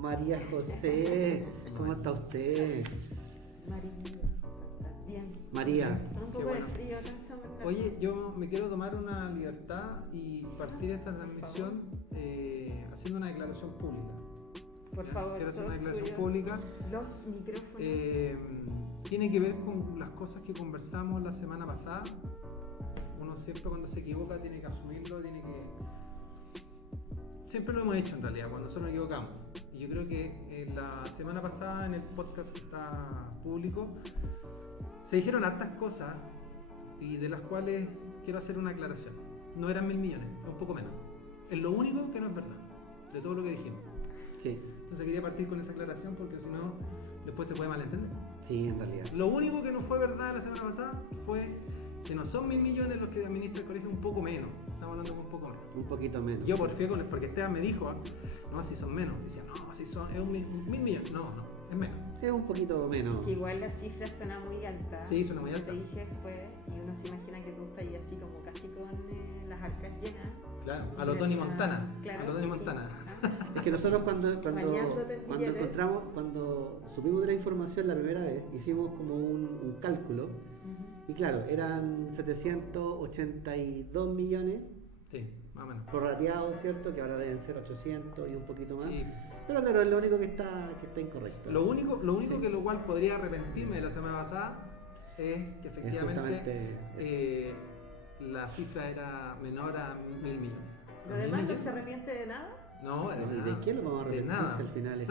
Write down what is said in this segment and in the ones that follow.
María José, ¿cómo está usted? Bien. María. Con un poco de frío acá en San Bernardo. Oye, yo me quiero tomar una libertad y partir esta transmisión haciendo una declaración pública. Por ¿Ya? favor, Quiero hacer todo una declaración suyo. pública. Los micrófonos. Tiene que ver con las cosas que conversamos la semana pasada. Uno siempre cuando se equivoca tiene que asumirlo, tiene que... Siempre lo hemos hecho en realidad, cuando nosotros nos equivocamos. Y yo creo que la semana pasada en el podcast que está público se dijeron hartas cosas y de las cuales quiero hacer una aclaración. No eran 1.000 millones, fue un poco menos. Es lo único que no es verdad, de todo lo que dijimos. Sí, Entonces quería partir con esa aclaración porque si no, después se puede malentender. sí, en realidad. Lo único que no fue verdad la semana pasada fue que no son 1.000 millones los que administra el colegio, un poco menos. Estamos hablando de un poco menos. Un poquito menos. Yo porfié con él porque Esteban me dijo, no, si son menos. Decía, no, si son, es 1.000 millones. No, es menos. Es un poquito menos. Que igual la cifra suena muy alta. Sí, suena muy alta. Te dije después, y uno se imagina que tú estás ahí así como casi con las arcas llenas. Claro, a lo Tony Montana. Claro, A lo Tony sí. Montana. Es que nosotros cuando Bañándote en billetes. encontramos, cuando supimos de la información la primera vez, hicimos como un cálculo. Ujú. Y claro, eran 782 millones Sí, más o menos. prorrateados, ¿cierto? Que ahora deben ser 800 y un poquito más. Sí. Pero claro, es lo único que está incorrecto. Lo único Sí. que lo cual podría arrepentirme de la semana pasada es que efectivamente justamente la cifra era menor a 1.000 millones. ¿Lo demás no se arrepiente de nada? No, de ¿Y nada. de qué lo vamos a De arrepentir nada. si al final es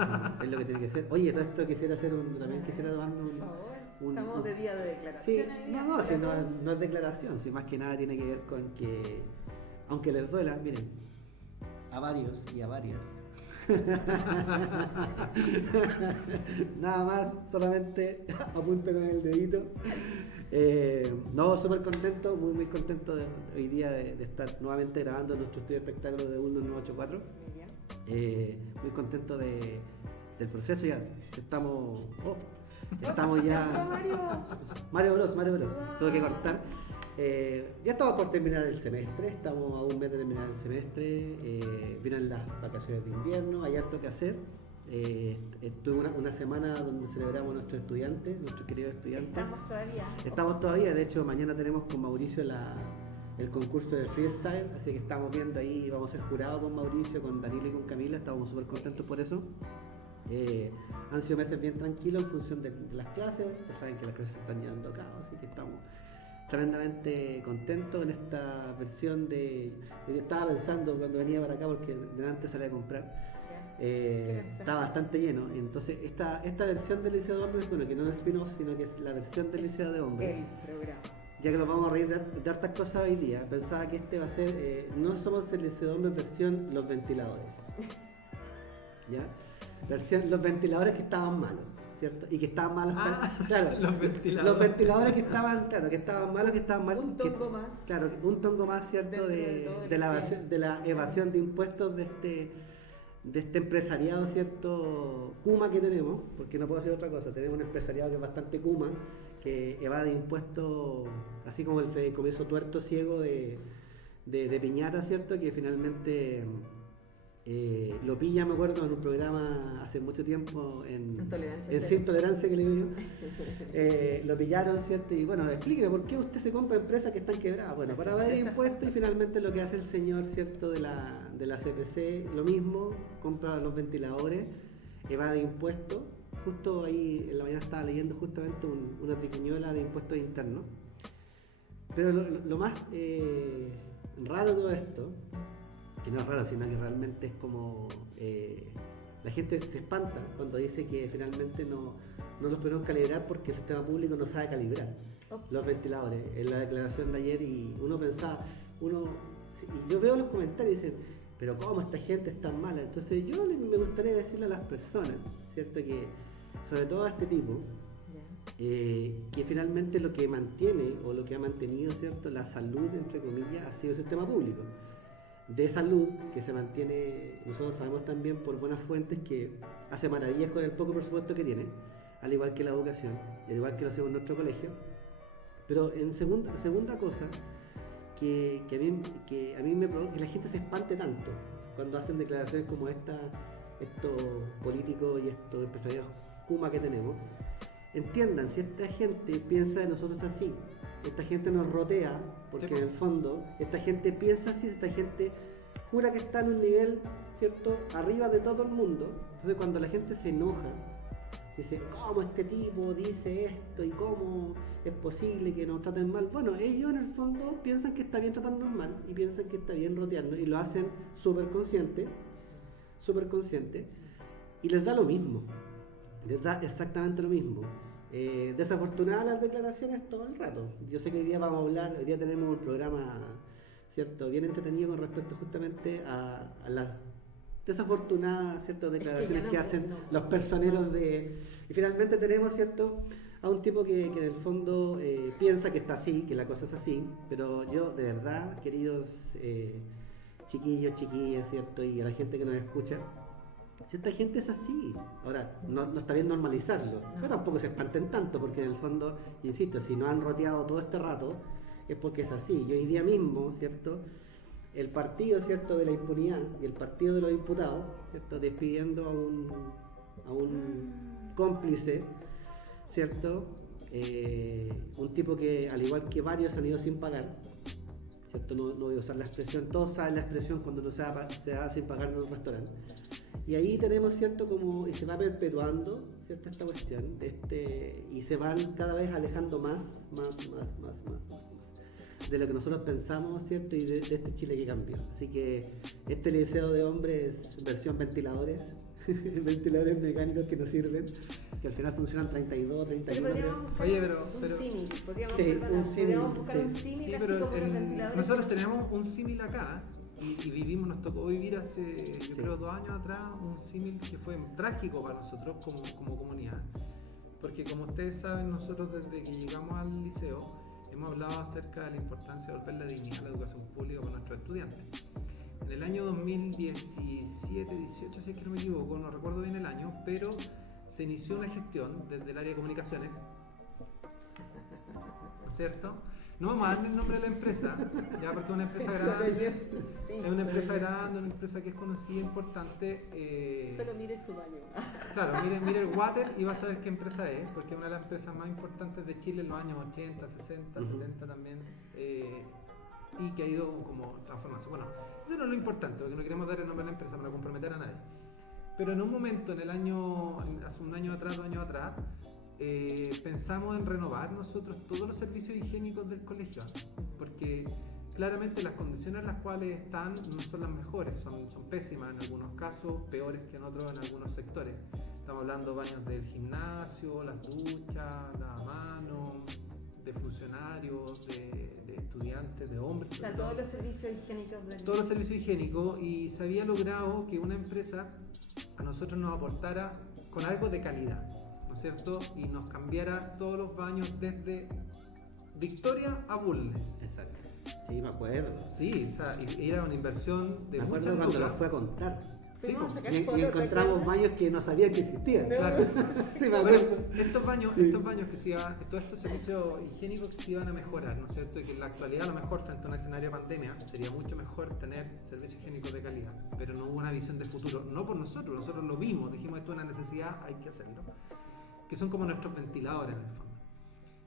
lo que tiene que ser? Oye, todo esto quisiera hacer también quisiera tomarme Por favor. un- Estamos un- de día de Sí, declaraciones. hoy día no, para si no, todos. no es declaración, si más que nada tiene que ver con que, aunque les duela, miren, a varios y a varias. Nada más, solamente apunto con el dedito. No, súper contento, muy contento hoy día de estar nuevamente grabando nuestro estudio de espectáculo de 1984. Muy bien. Muy contento del proceso, ya estamos ya Mario Bros, tuve que cortar. Ya estamos por terminar el semestre, estamos a un mes de terminar el semestre, vienen las vacaciones de invierno, hay harto que hacer. Tuve una semana donde celebramos a nuestros estudiantes, nuestros queridos estudiantes. Estamos todavía, de hecho mañana tenemos con Mauricio el concurso del freestyle, así que estamos viendo ahí, vamos a ser jurados con Mauricio, con Danilo y con Camila, estamos súper contentos por eso. Han sido meses bien tranquilos en función de las clases, ya saben que las clases se están llevando a cabo, así que estamos tremendamente contentos en esta versión de... Yo estaba pensando cuando venía para acá porque de antes salí a comprar. Está bastante lleno, entonces esta versión del Liceo de Hombres, bueno, que no es spin-off, sino que es la versión del Liceo de Hombres. El programa. Ya que nos vamos a reír de hartas cosas hoy día, pensaba que este va a ser, no somos el Liceo de Hombres versión los ventiladores. ¿Ya? Versión los ventiladores que estaban malos, ¿cierto? Y que estaban malos, claro, los ventiladores que estaban malos, que estaban mal. Un tongo más. Claro, un tongo más, ¿cierto? De la evasión de impuestos de este empresariado, ¿cierto? Kuma que tenemos, porque no puedo decir otra cosa, tenemos un empresariado que es bastante Kuma, que evade impuestos, así como el fideicomiso tuerto ciego de Piñata, ¿cierto? Que finalmente lo pilla, me acuerdo, en un programa hace mucho tiempo en Sin Tolerancia, que le digo yo. Lo pillaron, ¿cierto? Y bueno, explíqueme, ¿por qué usted se compra empresas que están quebradas? Bueno, para evadir impuestos, y finalmente lo que hace el señor, ¿cierto? De la CPC, lo mismo, compra los ventiladores, evade impuestos. Justo ahí en la mañana estaba leyendo justamente una triquiñuela de impuestos internos. Pero lo más raro de todo esto, que no es raro, sino que realmente es como la gente se espanta cuando dice que finalmente no los podemos calibrar porque el sistema público no sabe calibrar los ventiladores. En la declaración de ayer, y uno pensaba, y yo veo los comentarios y dicen, pero ¿cómo esta gente es tan mala? Entonces yo me gustaría decirle a las personas, ¿cierto? Que sobre todo a este tipo, que finalmente lo que mantiene o lo que ha mantenido, ¿cierto?, la salud, entre comillas, ha sido el sistema público de salud, que se mantiene, nosotros sabemos también por buenas fuentes que hace maravillas con el poco presupuesto que tiene, al igual que la educación, al igual que lo hacemos en nuestro colegio. Pero en segunda cosa, que a mí me provoca que la gente se espante tanto cuando hacen declaraciones como esta, estos políticos y estos empresarios Kuma que tenemos, entiendan, si esta gente piensa de nosotros así, esta gente nos rotea, porque en el fondo, esta gente piensa así, esta gente jura que está en un nivel, ¿cierto?, arriba de todo el mundo. Entonces cuando la gente se enoja, dice, ¿cómo este tipo dice esto? ¿Y cómo es posible que nos traten mal? Bueno, ellos en el fondo piensan que está bien tratarnos mal y piensan que está bien rotearnos y lo hacen súper consciente y les da lo mismo, les da exactamente lo mismo. Desafortunadas las declaraciones todo el rato. Yo sé que hoy día vamos a hablar, hoy día tenemos un programa, ¿cierto?, bien entretenido con respecto justamente a las desafortunadas, ¿cierto?, declaraciones que hacen los personeros de... Y finalmente tenemos, ¿cierto?, a un tipo que en el fondo piensa que está así, que la cosa es así, pero yo de verdad, queridos chiquillos, chiquillas, ¿cierto?, y a la gente que nos escucha, si esta gente es así, ahora no está bien normalizarlo, pero tampoco se espanten tanto, porque en el fondo, insisto, si nos han roteado todo este rato, es porque es así. Y hoy día mismo, ¿cierto?, el partido, ¿cierto?, de la impunidad y el partido de los imputados, ¿cierto?, despidiendo a un cómplice, ¿cierto?, un tipo que, al igual que varios, han ido sin pagar, ¿cierto?, no voy a usar la expresión, todos saben la expresión cuando uno se va sin pagar en un restaurante. Y ahí tenemos, ¿cierto?, como y se va perpetuando, ¿cierto?, esta cuestión, y se van cada vez alejando más de lo que nosotros pensamos, ¿cierto?, y de este Chile que cambió. Así que este liceo de hombres, versión ventiladores, ventiladores mecánicos que nos sirven, que al final funcionan 32, 31. Oye, pero un símil, podríamos buscar un símil sí, así pero como los ventiladores. nosotros tenemos un símil acá y vivimos, nos tocó vivir hace, yo creo, 2 años atrás, un símil que fue trágico para nosotros como comunidad. Porque como ustedes saben, nosotros desde que llegamos al liceo hemos hablado acerca de la importancia de volver la dignidad a la educación pública para nuestros estudiantes. En el año 2017-18, si es que no me equivoco, no recuerdo bien el año, pero se inició una gestión desde el área de comunicaciones, ¿no es cierto? No vamos a darle el nombre de la empresa, ya, porque es una empresa grande, es una empresa grande, una empresa que es conocida, importante. Solo mire su baño. Claro, mire el water y va a saber qué empresa es, porque es una de las empresas más importantes de Chile en los años 80, 60, 70 también, y que ha ido como transformándose. Bueno, eso no es lo importante, porque no queremos dar el nombre de la empresa para comprometer a nadie. Pero en un momento, hace un año atrás, 2 años atrás, pensamos en renovar nosotros todos los servicios higiénicos del colegio, porque claramente las condiciones en las cuales están no son las mejores, son pésimas en algunos casos, peores que en otros en algunos sectores. Estamos hablando de baños del gimnasio, las duchas, lavamanos, de funcionarios, de estudiantes, de hombres. O sea, todos los servicios higiénicos del... Todos los servicios higiénicos, y se había logrado que una empresa a nosotros nos aportara con algo de calidad, ¿no es cierto? Y nos cambiara todos los baños desde Victoria a Bulnes. Exacto. Sí, me acuerdo. Sí, o sea, y era una inversión de me acuerdo muchas cuando lucas. lo fue a contar. Sí, Fuimos a sacar Y fotos, encontramos ¿te baños que no sabían que existían. Claro. Sí, me acuerdo. Bueno, estos baños que se iban, todos estos servicios higiénicos que se iban a mejorar, ¿no es cierto? Y que en la actualidad a lo mejor frente a un escenario de pandemia sería mucho mejor tener servicios higiénicos de calidad, pero no hubo una visión de futuro, no por nosotros lo vimos, dijimos esto es una necesidad, hay que hacerlo, que son como nuestros ventiladores en el fondo.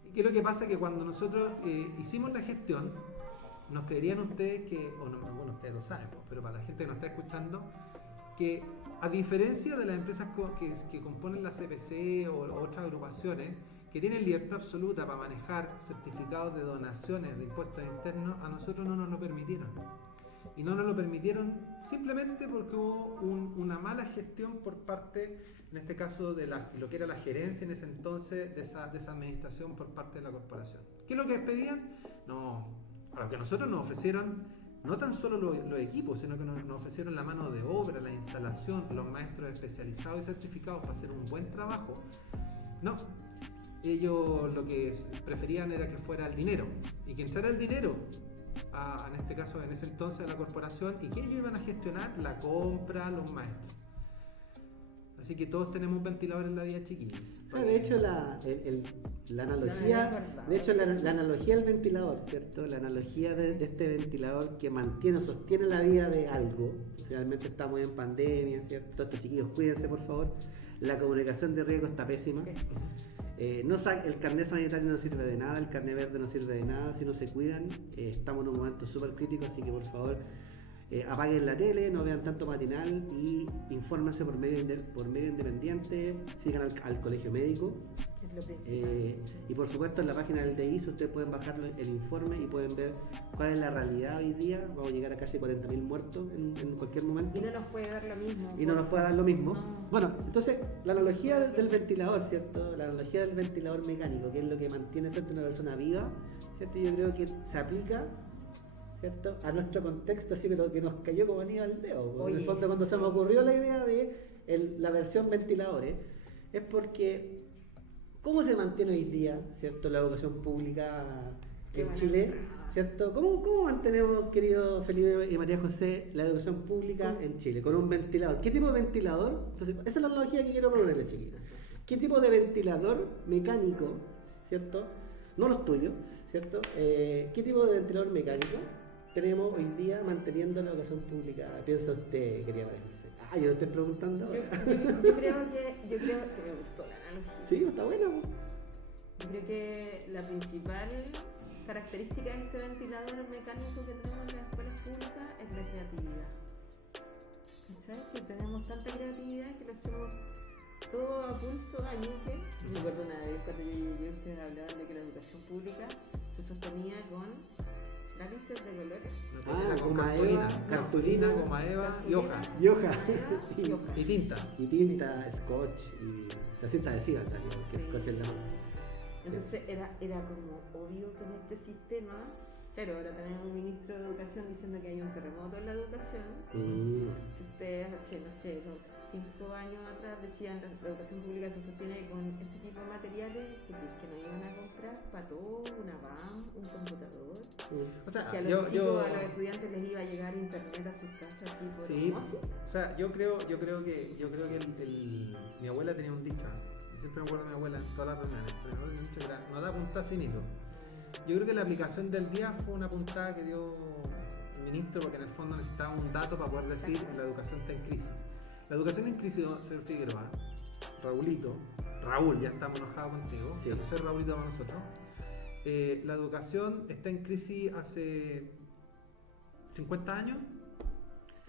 Y que lo que pasa es que cuando nosotros hicimos la gestión, nos creerían ustedes que, bueno, ustedes lo saben, pero para la gente que nos está escuchando, que a diferencia de las empresas que componen la CPC o otras agrupaciones que tienen libertad absoluta para manejar certificados de donaciones de impuestos internos, a nosotros no nos lo permitieron. Y no nos lo permitieron simplemente porque hubo una mala gestión por parte, en este caso, de lo que era la gerencia en esa entonces, de esa administración por parte de la corporación. ¿Qué es lo que les pedían? No, a lo que nosotros nos ofrecieron, no tan solo los equipos, sino que nos ofrecieron la mano de obra, la instalación, los maestros especializados y certificados para hacer un buen trabajo. No, ellos lo que preferían era que fuera el dinero, y que entrara el dinero, en este caso, en ese entonces, a la corporación, y que ellos iban a gestionar la compra, los maestros. Así que todos tenemos ventiladores en la vida chiquilla. O sea, de hecho, la analogía, la analogía del ventilador, ¿cierto? La analogía de este ventilador que mantiene o sostiene la vida de algo. Finalmente estamos en pandemia, ¿cierto? Estos chiquillos, cuídense, por favor. La comunicación de riesgo está pésima. El carnet sanitario no sirve de nada, el carnet verde no sirve de nada si no se cuidan. Estamos en un momento súper crítico, así que por favor apaguen la tele, no vean tanto matinal y infórmense por medio independiente, sigan al colegio médico. Es lo principal. Y por supuesto en la página del DIS ustedes pueden bajar el informe y pueden ver cuál es la realidad hoy día. Vamos a llegar a casi 40.000 muertos en cualquier momento. Y no nos puede dar lo mismo. Y no nos puede dar lo mismo. No. Bueno, entonces la analogía del ventilador, ¿cierto? La analogía del ventilador mecánico, que es lo que mantiene, ¿cierto?, una persona viva, ¿cierto? Yo creo que se aplica, ¿cierto?, a nuestro contexto, así pero que nos cayó como anillo al dedo. Oye, en el fondo, cuando sí. se me ocurrió la idea de la versión ventiladores, es porque ¿cómo se mantiene hoy día, ¿cierto?, la educación pública Qué en buena Chile? entrada. ¿Cierto? ¿Cómo mantenemos, querido Felipe y María José, la educación pública en Chile? Con un ventilador. ¿Qué tipo de ventilador? Entonces, esa es la analogía que quiero proponerle, chiquita. ¿Qué tipo de ventilador mecánico, ¿cierto? No los tuyos, ¿cierto? ¿Qué tipo de ventilador mecánico tenemos hoy día manteniendo la educación pública? Piensa usted, querida María José. Yo lo estoy preguntando ahora. Yo creo que me gustó la analogía. Sí, está bueno. Yo creo que la principal característica de este ventilador mecánico que tenemos en las escuelas públicas es la creatividad. ¿Cachai? Que tenemos tanta creatividad que lo hacemos todo a pulso, a ñuque. Me acuerdo una vez cuando yo llegué, ustedes hablaban de que la educación pública se sostenía con lápices de colores. Con goma cartulina, eva, cartulina, goma eva y hoja. Y hoja. Y hoja. Y tinta. Y tinta, scotch y cinta adhesiva también, porque Sí. scotch es la mano. Entonces era como obvio que en este sistema, claro, ahora tenemos un ministro de educación diciendo que hay un terremoto en la educación. Si ustedes hace, no sé, 5 años atrás decían que la educación pública se sostiene con ese tipo de materiales, que no iban a comprar para todo, una RAM, un computador, O sea, que a los chicos, a los estudiantes les iba a llegar internet a sus casas así por Sí, osmosis. o sea, yo creo que mi abuela tenía un dicho, y siempre me acuerdo de mi abuela en todas las reuniones, pero mi abuela tenía un dicho que era, no da puntada sin hilo. Yo creo que la aplicación del día fue una puntada que dio el ministro, porque en el fondo necesitaba un dato para poder decir la educación está en crisis. La educación en crisis, señor Figueroa, Raúl, ya estamos enojados contigo, Sí. soy Raúlito para nosotros. La educación está en crisis hace 50 años.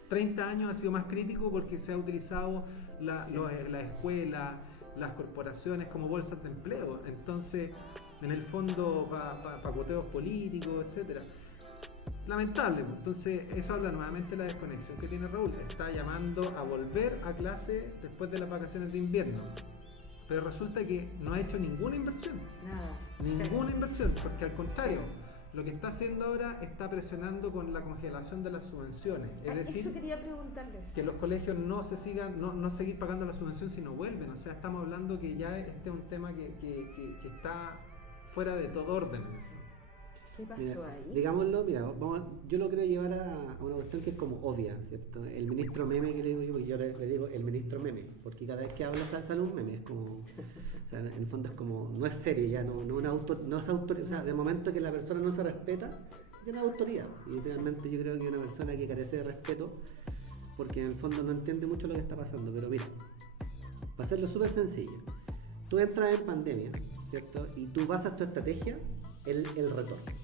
30 años ha sido más crítico porque se ha utilizado la escuela, las corporaciones como bolsas de empleo. Entonces, en el fondo, para cuoteos políticos, etcétera. Lamentable. Entonces, eso habla nuevamente de la desconexión que tiene Raúl. Está llamando a volver a clase después de las vacaciones de invierno. Pero resulta que no ha hecho ninguna inversión. Nada. Ninguna inversión, porque al contrario, lo que está haciendo ahora está presionando con la congelación de las subvenciones. Es decir, Eso quería preguntarles. que los colegios no seguir pagando la subvención si no vuelven. O sea, estamos hablando que ya este es un tema que está fuera de todo orden. ¿Qué pasó Mira, ahí? digámoslo, mira, yo lo quiero llevar a una cuestión que es como obvia, ¿cierto? El ministro meme que le digo yo le digo el ministro meme, porque cada vez que habla sale un meme, es como, o sea, en el fondo es como, no es serio ya, no es autoridad, o sea, de momento que la persona no se respeta, ya no es autoridad. Y finalmente yo creo que una persona que carece de respeto, porque en el fondo no entiende mucho lo que está pasando, pero mira, para hacerlo súper sencillo, tú entras en pandemia, ¿cierto? Y tú basas tu estrategia en el retorno.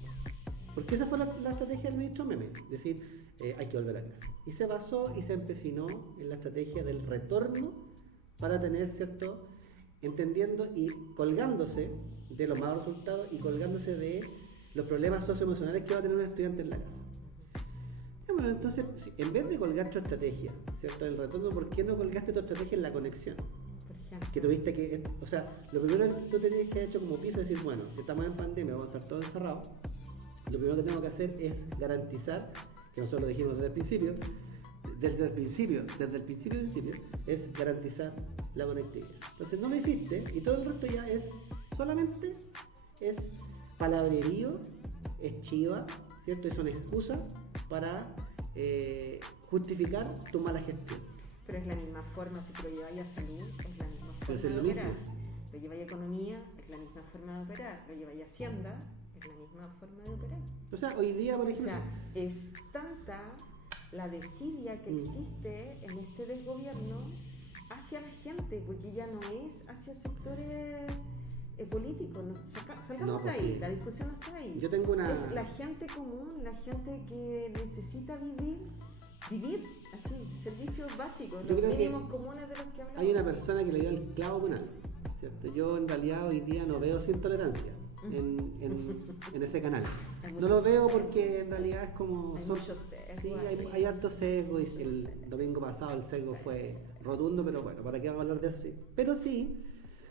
Porque esa fue la estrategia del ministro Meme, es decir, hay que volver a clase. Y se basó y se empecinó en la estrategia del retorno para tener, ¿cierto?, entendiendo y colgándose de los malos resultados y colgándose de los problemas socioemocionales que va a tener un estudiante en la casa. Bueno, entonces, en vez de colgar tu estrategia, ¿cierto?, del retorno, ¿por qué no colgaste tu estrategia en la conexión? Por ejemplo. Que tuviste que, o sea, lo primero que tú tenías que haber hecho como piso es decir, bueno, si estamos en pandemia, vamos a estar todos encerrados, lo primero que tengo que hacer es garantizar, que nosotros lo dijimos desde el principio, es garantizar la conectividad. Entonces no lo hiciste y todo el resto ya es solamente palabrerío, es chiva, ¿cierto? Y son excusas para justificar tu mala gestión. Pero es la misma forma, si te lo lleváis a salud, es la misma Pero forma es de lo mismo. operar. Lo lleváis a economía, es la misma forma de operar. Lo lleváis a hacienda, es la misma forma de operar. O sea, hoy día, por O ejemplo, sea, es tanta la desidia que existe en este desgobierno hacia la gente, porque ya no es hacia sectores políticos. No, salgamos No, de pues ahí, sí. la discusión no está ahí. yo tengo una... Es la gente común, la gente que necesita vivir así, servicios básicos, Yo los creo que mínimos comunes de los que hablamos. Hay una persona que le dio el clavo con algo, ¿cierto? Yo en realidad hoy día no veo sin tolerancia en ese canal. Hay No lo muchos veo sesgos. porque en realidad es como... Hay son- muchos sesgos sí, ahí. hay harto sesgo y el domingo pasado el sesgo fue rotundo, pero bueno, ¿para qué vamos a hablar de eso? Sí. Pero sí,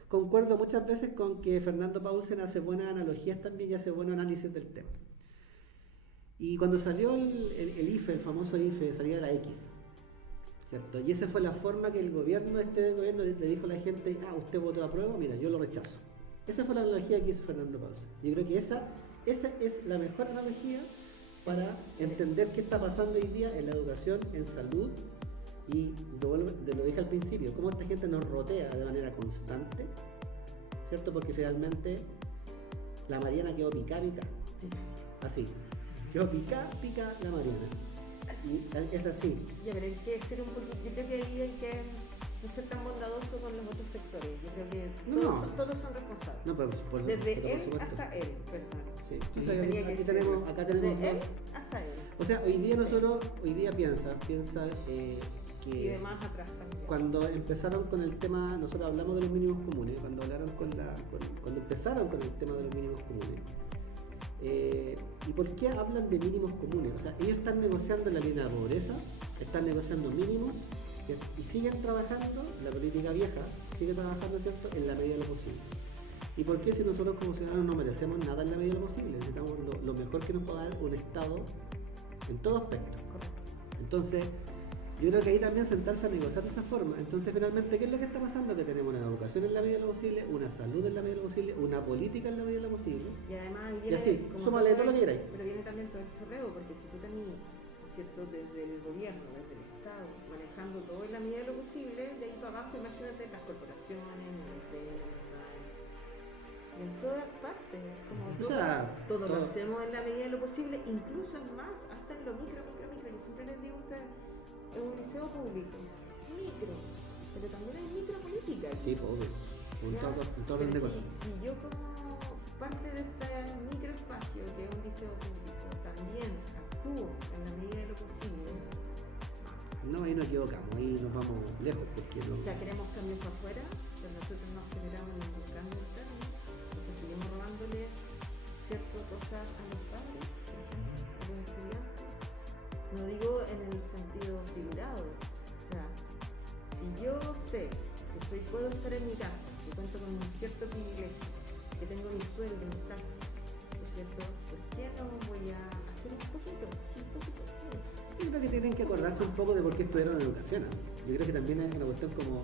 concuerdo muchas veces con que Fernando Paulsen hace buenas analogías también y hace buen análisis del tema. Y cuando salió el IFE, el famoso IFE, salía la X, ¿cierto? Y esa fue la forma que el gobierno, este gobierno le dijo a la gente, usted votó a prueba, mira, yo lo rechazo. Esa fue la analogía que hizo Fernando Paulsen. Yo creo que esa es la mejor analogía para entender qué está pasando hoy día en la educación, en salud, y lo dije al principio, cómo esta gente nos rotea de manera constante, ¿cierto? Porque finalmente la Mariana quedó pica, así, quedó pica la Mariana, y es así. Ya, pero hay que ser un poquito, yo creo que ahí hay que no ser tan bondadoso con los otros sectores. Yo creo que todos son responsables. No, pero por Desde supuesto, él por supuesto. hasta él, perdón. Sí, Sí, sí, tenía que acá ser. tenemos Desde él dos. hasta él. O sea, hoy día nosotros, piensa Y que de más atrás también. cuando empezaron con el tema, nosotros hablamos de los mínimos comunes, cuando empezaron con el tema de los mínimos comunes, ¿y por qué hablan de mínimos comunes? O sea, ellos están negociando la línea de pobreza, están negociando mínimos y siguen trabajando, la política vieja sigue trabajando, ¿cierto?, en la medida de lo posible. ¿Y por qué si nosotros como ciudadanos no merecemos nada en la medida de lo posible? Necesitamos lo mejor que nos pueda dar un Estado en todo aspecto. Entonces, yo creo que ahí también sentarse a negociar de esa forma. Entonces, finalmente, ¿qué es lo que está pasando? Que tenemos una educación en la medida de lo posible, una salud en la medida de lo posible, una política en la medida de lo posible. Y además ahí Y viene, así, como súmale todo lo que el- queráis. Pero viene también todo el chorreo, porque si tú tenés, ¿cierto?, desde el gobierno, desde el Estado, manejando todo en la medida de lo posible, de ahí para abajo, imagínate las corporaciones, y en todas partes, como O sea, todo lo todo. hacemos en la medida de lo posible, incluso es más, hasta en lo micro, yo siempre les digo a ustedes, es un liceo público, micro, pero también hay micropolítica. Sí, pobre. Un Ya, todo pero de cosas. si yo como parte de este microespacio que es un liceo público también actúo en la medida de lo posible, No, ahí nos equivocamos, ahí nos vamos lejos porque no. o sea, queremos cambios para afuera, pero nosotros no generamos ningún cambio interno, entonces seguimos robándole ciertas cosas a los padres, por ejemplo, a los estudiantes. No digo en el sentido figurado, o sea, si yo sé que puedo estar en mi casa, que cuento con un cierto privilegio, que tengo mi sueldo intacto, ¿no es cierto? ¿Por qué no voy a hacer un poquito? Sí, un poquito. Yo creo que tienen que acordarse un poco de por qué estudiaron educación. Yo creo que también es una cuestión como,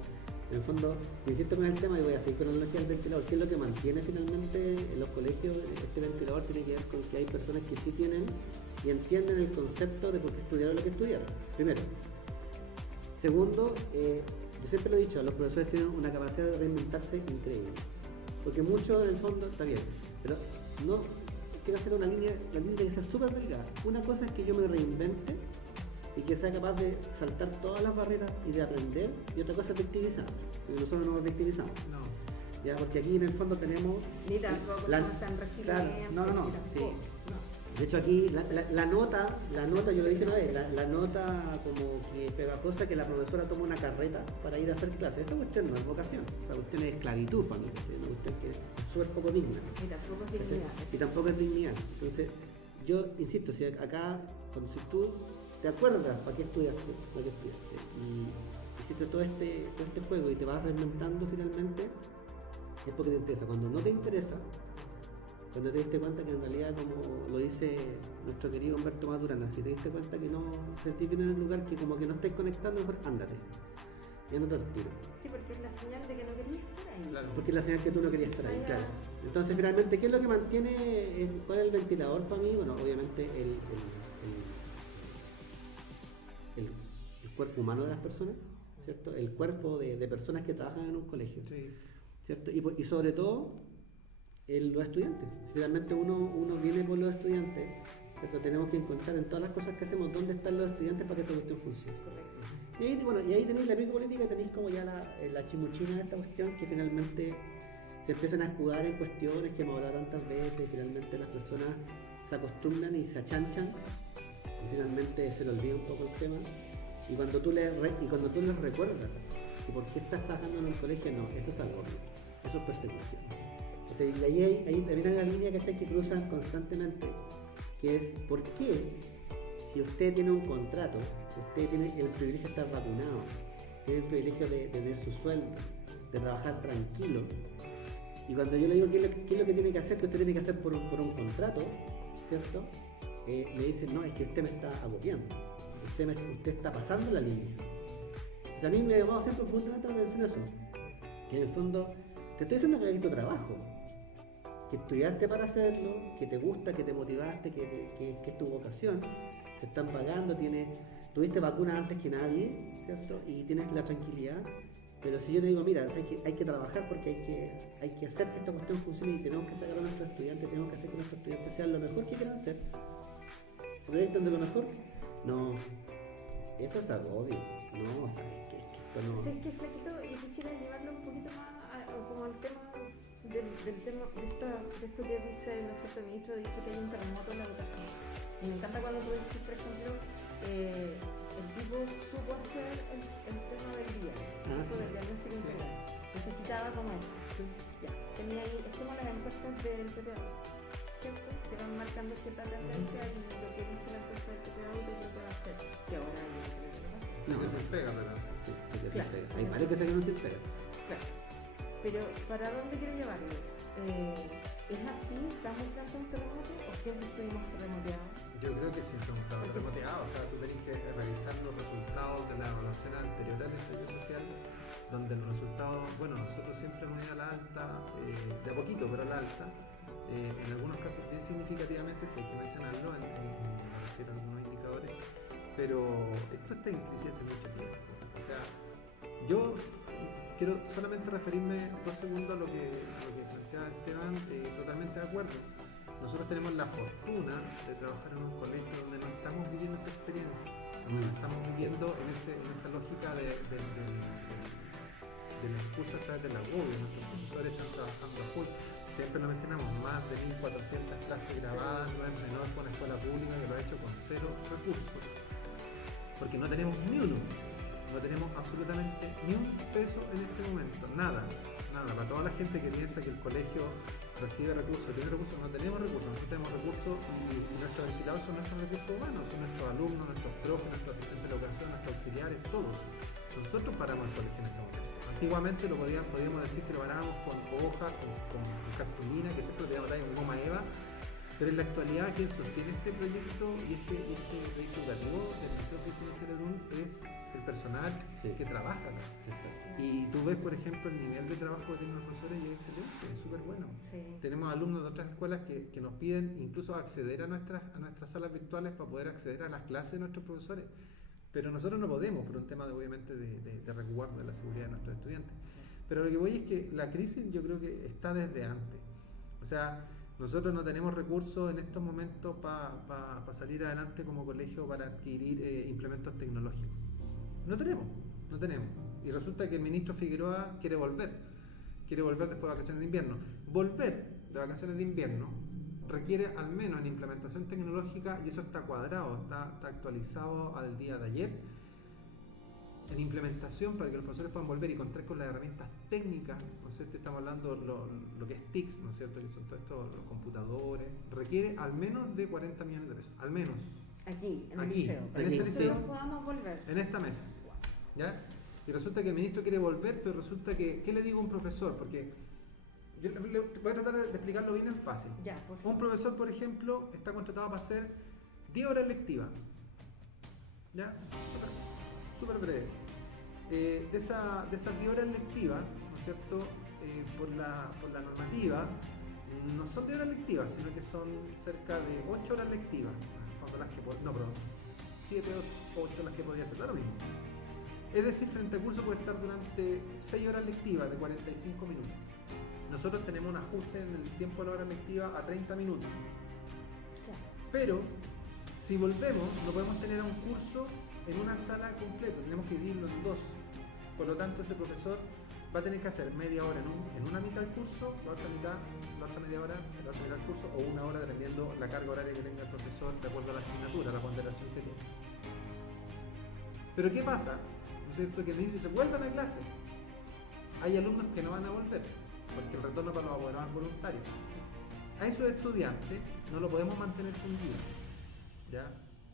en el fondo, me insisto con el tema y voy a seguir con la analogía del ventilador. ¿Qué es lo que mantiene finalmente en los colegios este ventilador? Tiene que ver con que hay personas que sí tienen y entienden el concepto de por qué estudiaron lo que estudiaron. Primero. Segundo, yo siempre lo he dicho, los profesores tienen una capacidad de reinventarse increíble. Porque mucho en el fondo está bien, pero no quiero hacer la línea que sea súper delgada. Una cosa es que yo me reinvente y que sea capaz de saltar todas las barreras y de aprender, y otra cosa es victimizar. Y nosotros no nos victimizamos. No. Ya, porque aquí en el fondo tenemos Ni tampoco somos tan resilientes. no, ni tampoco, sí. no. De hecho aquí la nota, yo lo dije una vez, la nota como que pegajosa que la profesora toma una carreta para ir a hacer clases, esa cuestión no es vocación, esa cuestión es esclavitud para mí, ¿sí? Una cuestión que es súper poco digna. Ni tampoco es ¿Sí? dignidad. Y tampoco es dignidad. Entonces, yo insisto, si acá, si tú te acuerdas para qué estudiaste, y hiciste todo este juego y te vas reinventando finalmente, es porque te interesa. Cuando no te interesa, cuando te diste cuenta que en realidad, como lo dice nuestro querido Humberto Maturana, si te diste cuenta que no sentís bien en el lugar, que como que no estáis conectando, mejor ándate. Y ándate al tiro. Sí, porque es la señal de que no quería estar ahí. Claro. Porque es la señal que tú no querías estar ahí, claro. Entonces, finalmente, ¿qué es lo que mantiene? ¿Cuál es el ventilador para mí? Bueno, obviamente el cuerpo humano de las personas, ¿cierto? El cuerpo de personas que trabajan en un colegio, Sí. ¿cierto? Y sobre todo los estudiantes. Si realmente uno viene por los estudiantes, ¿cierto? Tenemos que encontrar en todas las cosas que hacemos dónde están los estudiantes para que esta cuestión funcione. Correcto. Y ahí tenéis la política, tenéis como ya la chimuchina de esta cuestión, que finalmente se empiezan a escudar en cuestiones que hemos hablado tantas veces, y finalmente las personas se acostumbran y se achanchan, y finalmente se les olvida un poco el tema. Y cuando tú les recuerdas que por qué estás trabajando en un colegio, no, eso es agobio, eso es persecución. Entonces, y ahí también hay una línea que cruzan constantemente, que es por qué, si usted tiene un contrato, usted tiene el privilegio de estar vacunado, tiene el privilegio de tener su sueldo, de trabajar tranquilo, y cuando yo le digo qué es lo que tiene que hacer, que usted tiene que hacer por un contrato, ¿cierto? Me dicen, no, es que usted me está agobiando, usted está pasando la línea. O sea, a mí me ha llamado siempre profundamente la atención eso, que en el fondo te estoy diciendo que hay tu trabajo, que estudiaste para hacerlo, que te gusta, que te motivaste, que es tu vocación, te están pagando, tuviste vacuna antes que nadie, ¿cierto? Y tienes la tranquilidad. Pero si yo te digo, mira, hay que trabajar porque hay que hacer que esta cuestión funcione y tenemos que sacar a nuestros estudiantes, tenemos que hacer que nuestros estudiantes sean lo mejor que quieran ser. ¿Se proyectan de lo mejor? No, eso es agobio. No, ¿sabes qué? Esto no... Sí, es que Flaquito, yo quisiera llevarlo un poquito más como al tema del tema de esto que dice, ¿no es cierto? El ministro dice que hay un terremoto en la educación. Y me encanta cuando tú dices, por ejemplo, el tipo supo hacer el tema del día, del diagnóstico integral. Necesitaba como eso. Ya, tenía ahí, es como las encuestas del PPA, ¿cierto? Que van marcando cierta tendencia y lo que dice la encuesta del PPA es lo que va a hacer. Que ahora hay No, que se pega, ¿verdad? Claro. Hay varios que se quedan sin pega. Claro. Pero, ¿para dónde quiero llevarlo? ¿Es así? ¿Estamos frente a un terremoto o siempre estuvimos terremoteados? Yo creo que siempre hemos estado remoteados, o sea, tú tenés que revisar los resultados de la evaluación anterior al estudio social, donde los resultados, bueno, nosotros siempre hemos ido a la alta, de a poquito, pero a la alta, en algunos casos bien significativamente, si hay que mencionarlo, me refiero a algunos indicadores, pero esto está en crisis hace mucho tiempo. O sea, yo quiero solamente referirme 2 segundos a lo que planteaba Esteban, totalmente de acuerdo. Nosotros tenemos la fortuna de trabajar en un colegio donde no estamos viviendo esa experiencia, estamos viviendo en esa lógica de la excusa a través del agobio. Nuestros profesores están trabajando a full. Siempre lo mencionamos, más de 1.400 clases grabadas, no es menor con una escuela pública que lo ha hecho con 0 recursos. Porque no tenemos ni uno, no tenemos absolutamente ni un peso en este momento, nada. Para toda la gente que piensa que el colegio recibe recursos, tiene recursos, no tenemos recursos y nuestros vigilados son nuestros recursos humanos, son nuestros alumnos, nuestros profes, nuestros asistentes de educación, nuestros auxiliares, todos. Nosotros paramos el colegio en este momento. Antiguamente podríamos decir que lo parábamos con hoja, con cartulina, que siempre teníamos un goma eva, pero en la actualidad quien sostiene este proyecto y este proyecto educativo del Liceo Cristiano Celedón es el personal que trabaja acá. Y tú ves, por ejemplo, el nivel de trabajo que tienen los profesores y es excelente, es súper bueno. Sí. Tenemos alumnos de otras escuelas que nos piden incluso acceder a nuestras salas virtuales para poder acceder a las clases de nuestros profesores. Pero nosotros no podemos por un tema obviamente de resguardo de la seguridad de nuestros estudiantes. Pero lo que voy es que la crisis yo creo que está desde antes. O sea, nosotros no tenemos recursos en estos momentos para salir adelante como colegio para adquirir implementos tecnológicos. No tenemos. Y resulta que el ministro Figueroa quiere volver después de vacaciones de invierno. Volver de vacaciones de invierno requiere al menos en implementación tecnológica, y eso está cuadrado, está actualizado al día de ayer, en implementación para que los profesores puedan volver y contar con las herramientas técnicas, ¿no es cierto? Estamos hablando lo que es TICS, ¿no es cierto? Que son todos estos, los computadores, requiere al menos de 40 millones de pesos, al menos. Aquí, en el liceo. En este liceo, podamos volver. en esta mesa, ¿ya? Y resulta que el ministro quiere volver, pero resulta que, ¿qué le digo a un profesor? Porque yo voy a tratar de explicarlo bien en fácil. Ya, por favor. Un profesor, por ejemplo, está contratado para hacer 10 horas lectivas. ¿Ya? Súper breve. De esas 10 horas lectivas, ¿no es cierto? Por la normativa, no son 10 horas lectivas, sino que son cerca de 8 horas lectivas. En el fondo las que 7 o 8 las que podría ser, lo mismo. Es decir, frente al curso puede estar durante 6 horas lectivas de 45 minutos. Nosotros tenemos un ajuste en el tiempo de la hora lectiva a 30 minutos. Pero, si volvemos, no podemos tener a un curso en una sala completa, tenemos que dividirlo en dos. Por lo tanto, ese profesor va a tener que hacer media hora en una mitad del curso, la otra media hora en la otra mitad del curso, o una hora dependiendo la carga horaria que tenga el profesor de acuerdo a la asignatura, la ponderación que tiene. Pero ¿qué pasa? ¿No es cierto? Que el inicio dice, vuelvan a clase. Hay alumnos que no van a volver, porque el retorno para los abonados voluntarios. A esos estudiantes no lo podemos mantener con guía, ¿ya?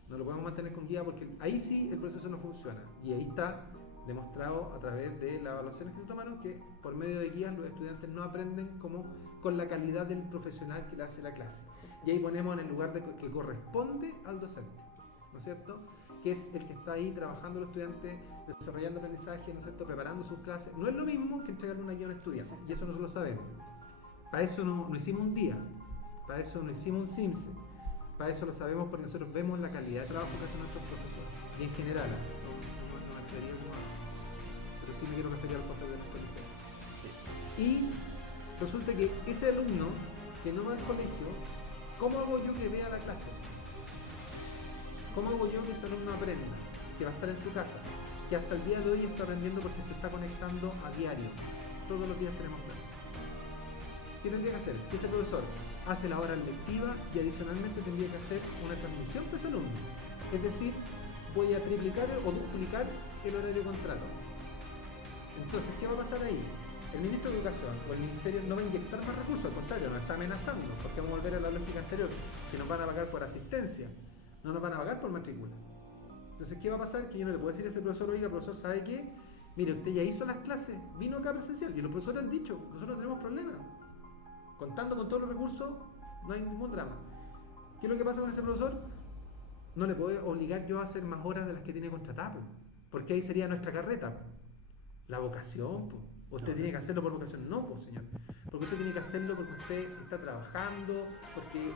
No lo podemos mantener con guía porque ahí sí el proceso no funciona. Y ahí está demostrado a través de las evaluaciones que se tomaron que por medio de guías los estudiantes no aprenden como con la calidad del profesional que le hace la clase. Y ahí ponemos en el lugar que corresponde al docente, ¿no es cierto? Que es el que está ahí trabajando los estudiantes, desarrollando aprendizaje, ¿no es cierto? Preparando sus clases. No es lo mismo que entregarle una guía a un estudiante, y eso nosotros lo sabemos. Para eso no hicimos un día, para eso no hicimos un CIMSE, para eso lo sabemos porque nosotros vemos la calidad de trabajo que hacen nuestros profesores, y en general, no me refería pero sí me quiero referir al profesor de nuestro liceo. Y resulta que ese alumno que no va al colegio, ¿cómo hago yo que vea la clase? ¿Cómo hago yo que ese alumno aprenda? Que va a estar en su casa, que hasta el día de hoy está aprendiendo porque se está conectando a diario. Todos los días tenemos clases. ¿Qué tendría que hacer? Que ese profesor hace la hora lectiva y adicionalmente tendría que hacer una transmisión para ese alumno. Es decir, voy a triplicar o duplicar el horario contrato. Entonces, ¿qué va a pasar ahí? El ministro de Educación o el ministerio no va a inyectar más recursos, al contrario, nos está amenazando, porque vamos a volver a la lógica anterior, que nos van a pagar por asistencia, no nos van a pagar por matrícula. Entonces, ¿qué va a pasar? Que yo no le puedo decir a ese profesor, oiga, profesor, ¿sabe qué? Mire, usted ya hizo las clases, vino acá presencial, y los profesores han dicho, nosotros no tenemos problemas. Contando con todos los recursos, no hay ningún drama. ¿Qué es lo que pasa con ese profesor? No le puedo obligar yo a hacer más horas de las que tiene contratado, porque ahí sería nuestra carreta. La vocación, po. Usted tiene que hacerlo por vocación, no, pues señor. Porque usted tiene que hacerlo porque usted está trabajando, porque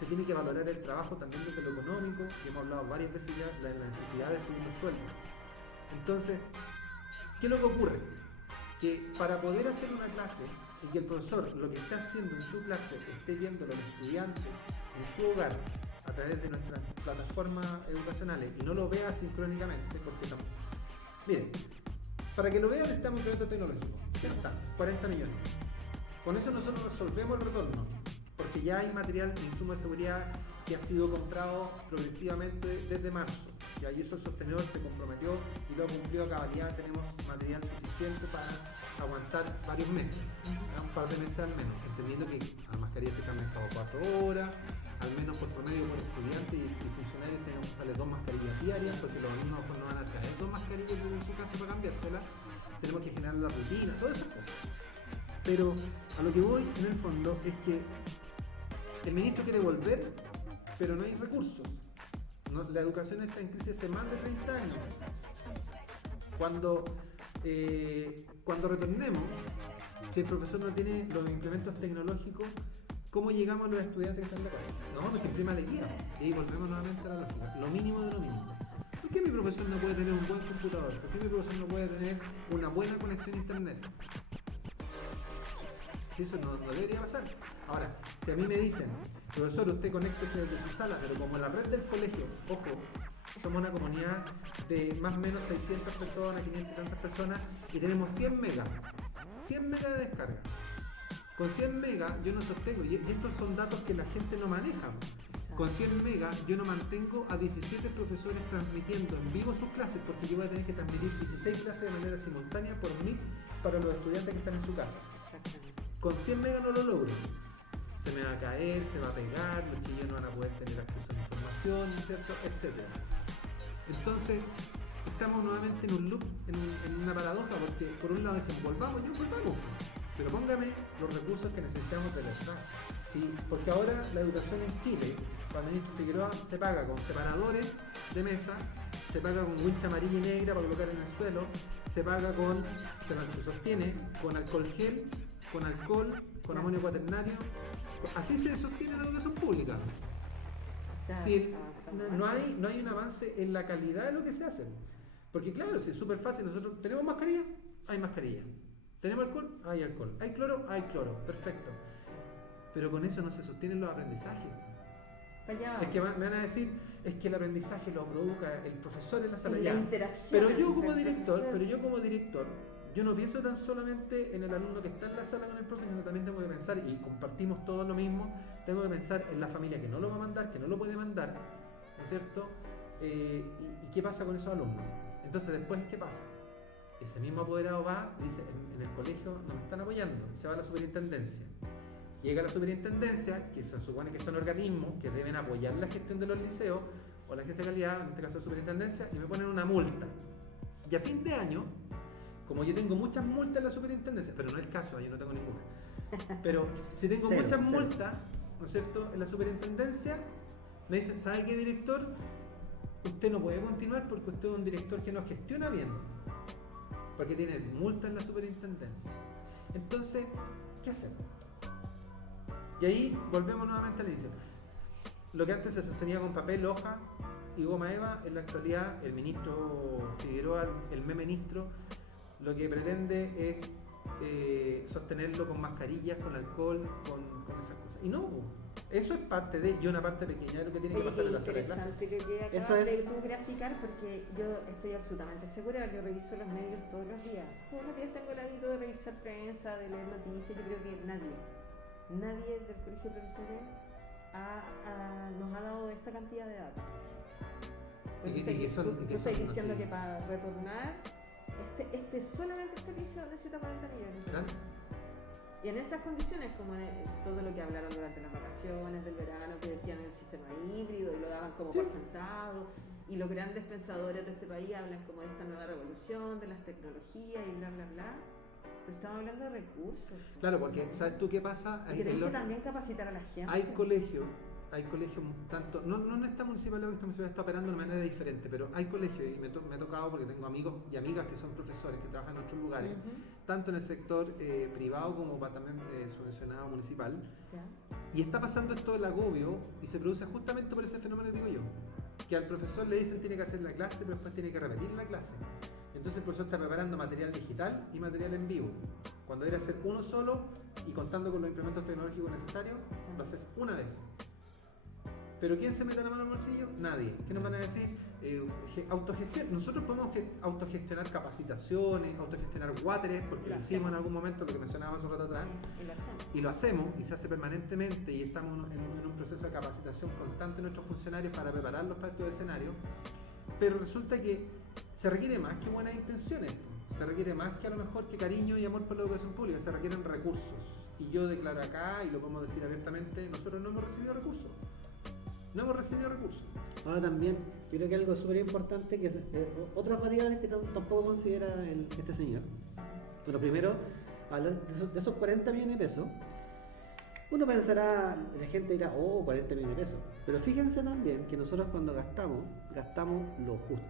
se tiene que valorar el trabajo también desde lo económico, y hemos hablado varias veces ya de la necesidad de subir los sueldos. Entonces, ¿qué es lo que ocurre? Que para poder hacer una clase y que el profesor lo que está haciendo en su clase esté viéndolo el estudiante en su hogar a través de nuestras plataformas educacionales y no lo vea sincrónicamente, porque no. Miren, para que lo vea necesitamos incremento tecnológico. Ya está, 40 millones. Con eso nosotros resolvemos el retorno, porque ya hay material de insumo de seguridad que ha sido comprado progresivamente desde marzo. Y ahí eso el sostenedor se comprometió y lo ha cumplido a cabalidad. Tenemos material suficiente para aguantar varios meses, un par de meses al menos, entendiendo que las mascarillas se cambian cada 4 horas, al menos por promedio por estudiante y funcionarios tenemos que usarle 2 mascarillas diarias, porque los alumnos no van a traer 2 mascarillas en su casa para cambiárselas, tenemos que generar la rutina, todas esas cosas. Pero a lo que voy en el fondo es que el ministro quiere volver, pero no hay recursos. La educación está en crisis hace más de 30 años. Cuando retornemos, si el profesor no tiene los implementos tecnológicos, ¿cómo llegamos a los estudiantes que están de acuerdo? No, nos imprima la guía. Y ahí volvemos nuevamente a la lógica. Lo mínimo de lo mínimo. ¿Por qué mi profesor no puede tener un buen computador? ¿Por qué mi profesor no puede tener una buena conexión a internet? Eso no debería pasar. Ahora, si a mí me dicen, profesor, usted conéctese desde su sala, pero como la red del colegio, ojo, somos una comunidad de más o menos 600 personas, 500 y tantas personas, y tenemos 100 megas. 100 megas de descarga. Con 100 megas yo no sostengo, y estos son datos que la gente no maneja. Con 100 megas yo no mantengo a 17 profesores transmitiendo en vivo sus clases, porque yo voy a tener que transmitir 16 clases de manera simultánea por Meet para los estudiantes que están en su casa. Con 100 megas no lo logro. Se me va a caer, se va a pegar, los chiquillos no van a poder tener acceso a la información, ¿cierto? Etcétera. Entonces, estamos nuevamente en un loop, en una paradoja, porque por un lado dicen, volvamos, pero póngame los recursos que necesitamos de verdad. Sí, porque ahora la educación en Chile, para el ministro Figueroa, se paga con separadores de mesa, se paga con wincha amarilla y negra para colocar en el suelo, se paga se sostiene con alcohol gel, con alcohol, con amonio cuaternario. Así se sostiene la educación pública. No hay un avance en la calidad de lo que se hace. Porque claro, si es súper fácil, nosotros tenemos mascarilla, hay mascarilla. Tenemos alcohol, hay alcohol. Hay cloro, perfecto. Pero con eso no se sostienen los aprendizajes. Es que me van a decir, es que el aprendizaje lo provoca el profesor en la sala ya. Pero yo como director, yo no pienso tan solamente en el alumno que está en la sala con el profesor, sino también tengo que pensar, y compartimos todos lo mismo, tengo que pensar en la familia que no lo va a mandar, que no lo puede mandar, ¿no es cierto? ¿Y qué pasa con esos alumnos? Entonces después, ¿qué pasa? Ese mismo apoderado va, dice, en el colegio no me están apoyando, se va a la superintendencia. Llega a la superintendencia, que se supone que son organismos que deben apoyar la gestión de los liceos, o la agencia de calidad, en este caso la superintendencia, y me ponen una multa. Y a fin de año, como yo tengo muchas multas en la superintendencia, pero no es el caso, yo no tengo ninguna. Pero si tengo muchas multas, ¿no es cierto?, en la superintendencia, me dicen, ¿sabe qué, director? Usted no puede continuar porque usted es un director que no gestiona bien, porque tiene multas en la superintendencia. Entonces, ¿qué hacemos? Y ahí volvemos nuevamente al inicio. Lo que antes se sostenía con papel, hoja y goma eva, en la actualidad el ministro Figueroa, el ministro, lo que pretende es sostenerlo con mascarillas, con alcohol, con esas cosas. Y no, eso es parte de, y una parte pequeña de lo que tiene que pasar en la sala de clase. Interesante que acabas de tú graficar, porque yo estoy absolutamente segura, yo reviso los medios todos los días. Todos los días tengo el hábito de revisar prensa, de leer noticias. Yo creo que nadie del colegio de profesores nos ha dado esta cantidad de datos. Yo estoy diciendo que para retornar, solamente este liceo necesita 40 millones. ¿Claro? Y en esas condiciones, como todo lo que hablaron durante las vacaciones del verano, que decían el sistema híbrido y lo daban como por sentado, y los grandes pensadores de este país hablan como de esta nueva revolución, de las tecnologías y bla, bla, bla. Pero estamos hablando de recursos. Claro, porque ¿sabes tú qué pasa? Y tenés que también capacitar a la gente. Hay colegios tanto, no en esta municipalidad, porque esta municipalidad está operando de una manera diferente, pero hay colegios, y me ha tocado porque tengo amigos y amigas que son profesores, que trabajan en otros lugares, tanto en el sector privado como también subvencionado municipal. ¿Ya? Y está pasando esto del agobio y se produce justamente por ese fenómeno que digo yo, que al profesor le dicen tiene que hacer la clase, pero después tiene que repetir la clase. Entonces el profesor está preparando material digital y material en vivo. Cuando debería hacer uno solo y contando con los implementos tecnológicos necesarios, lo haces una vez. ¿Pero quién se mete la mano en el bolsillo? Nadie. ¿Qué nos van a decir? Autogestión. Nosotros podemos autogestionar capacitaciones, autogestionar wateres, porque lo hicimos en algún momento, lo que mencionábamos un rato atrás. Y lo hacemos y se hace permanentemente, y estamos en un proceso de capacitación constante de nuestros funcionarios para prepararlos para estos escenarios. Pero resulta que se requiere más que buenas intenciones, se requiere más que a lo mejor que cariño y amor por la educación pública, se requieren recursos. Y yo declaro acá, y lo podemos decir abiertamente, nosotros no hemos recibido recursos. No hemos recibido recursos. Ahora también, yo creo que algo súper importante, que es otras variables que tampoco considera este señor. Bueno, primero, hablar de esos 40 millones de pesos. Uno pensará, la gente dirá, 40 millones de pesos. Pero fíjense también que nosotros cuando gastamos lo justo.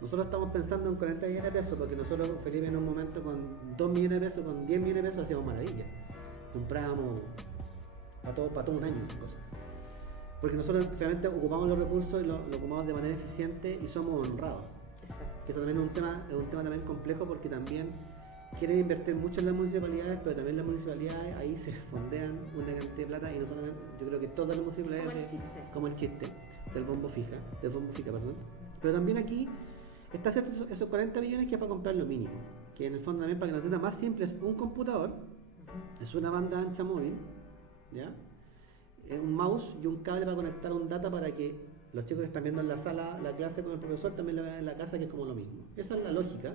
Nosotros estamos pensando en 40 millones de pesos porque nosotros, Felipe, en un momento con 2 millones de pesos, con 10 millones de pesos hacíamos maravillas. Comprábamos para todo un año cosas. Porque nosotros finalmente ocupamos los recursos y lo ocupamos de manera eficiente y somos honrados. Exacto. Que eso también es un tema también complejo, porque también quieren invertir mucho en las municipalidades, pero también las municipalidades ahí se fondean una cantidad de plata, y no solamente, yo creo que todas las municipalidades como el chiste del bombo fica, perdón. Pero también aquí está cierto esos 40 millones que es para comprar lo mínimo, que en el fondo también, para que nos entienda más simple, es un computador, es una banda ancha móvil, ¿ya? Un mouse y un cable para conectar un data para que los chicos que están viendo en la sala la clase con el profesor también la vean en la casa, que es como lo mismo. Esa es la lógica,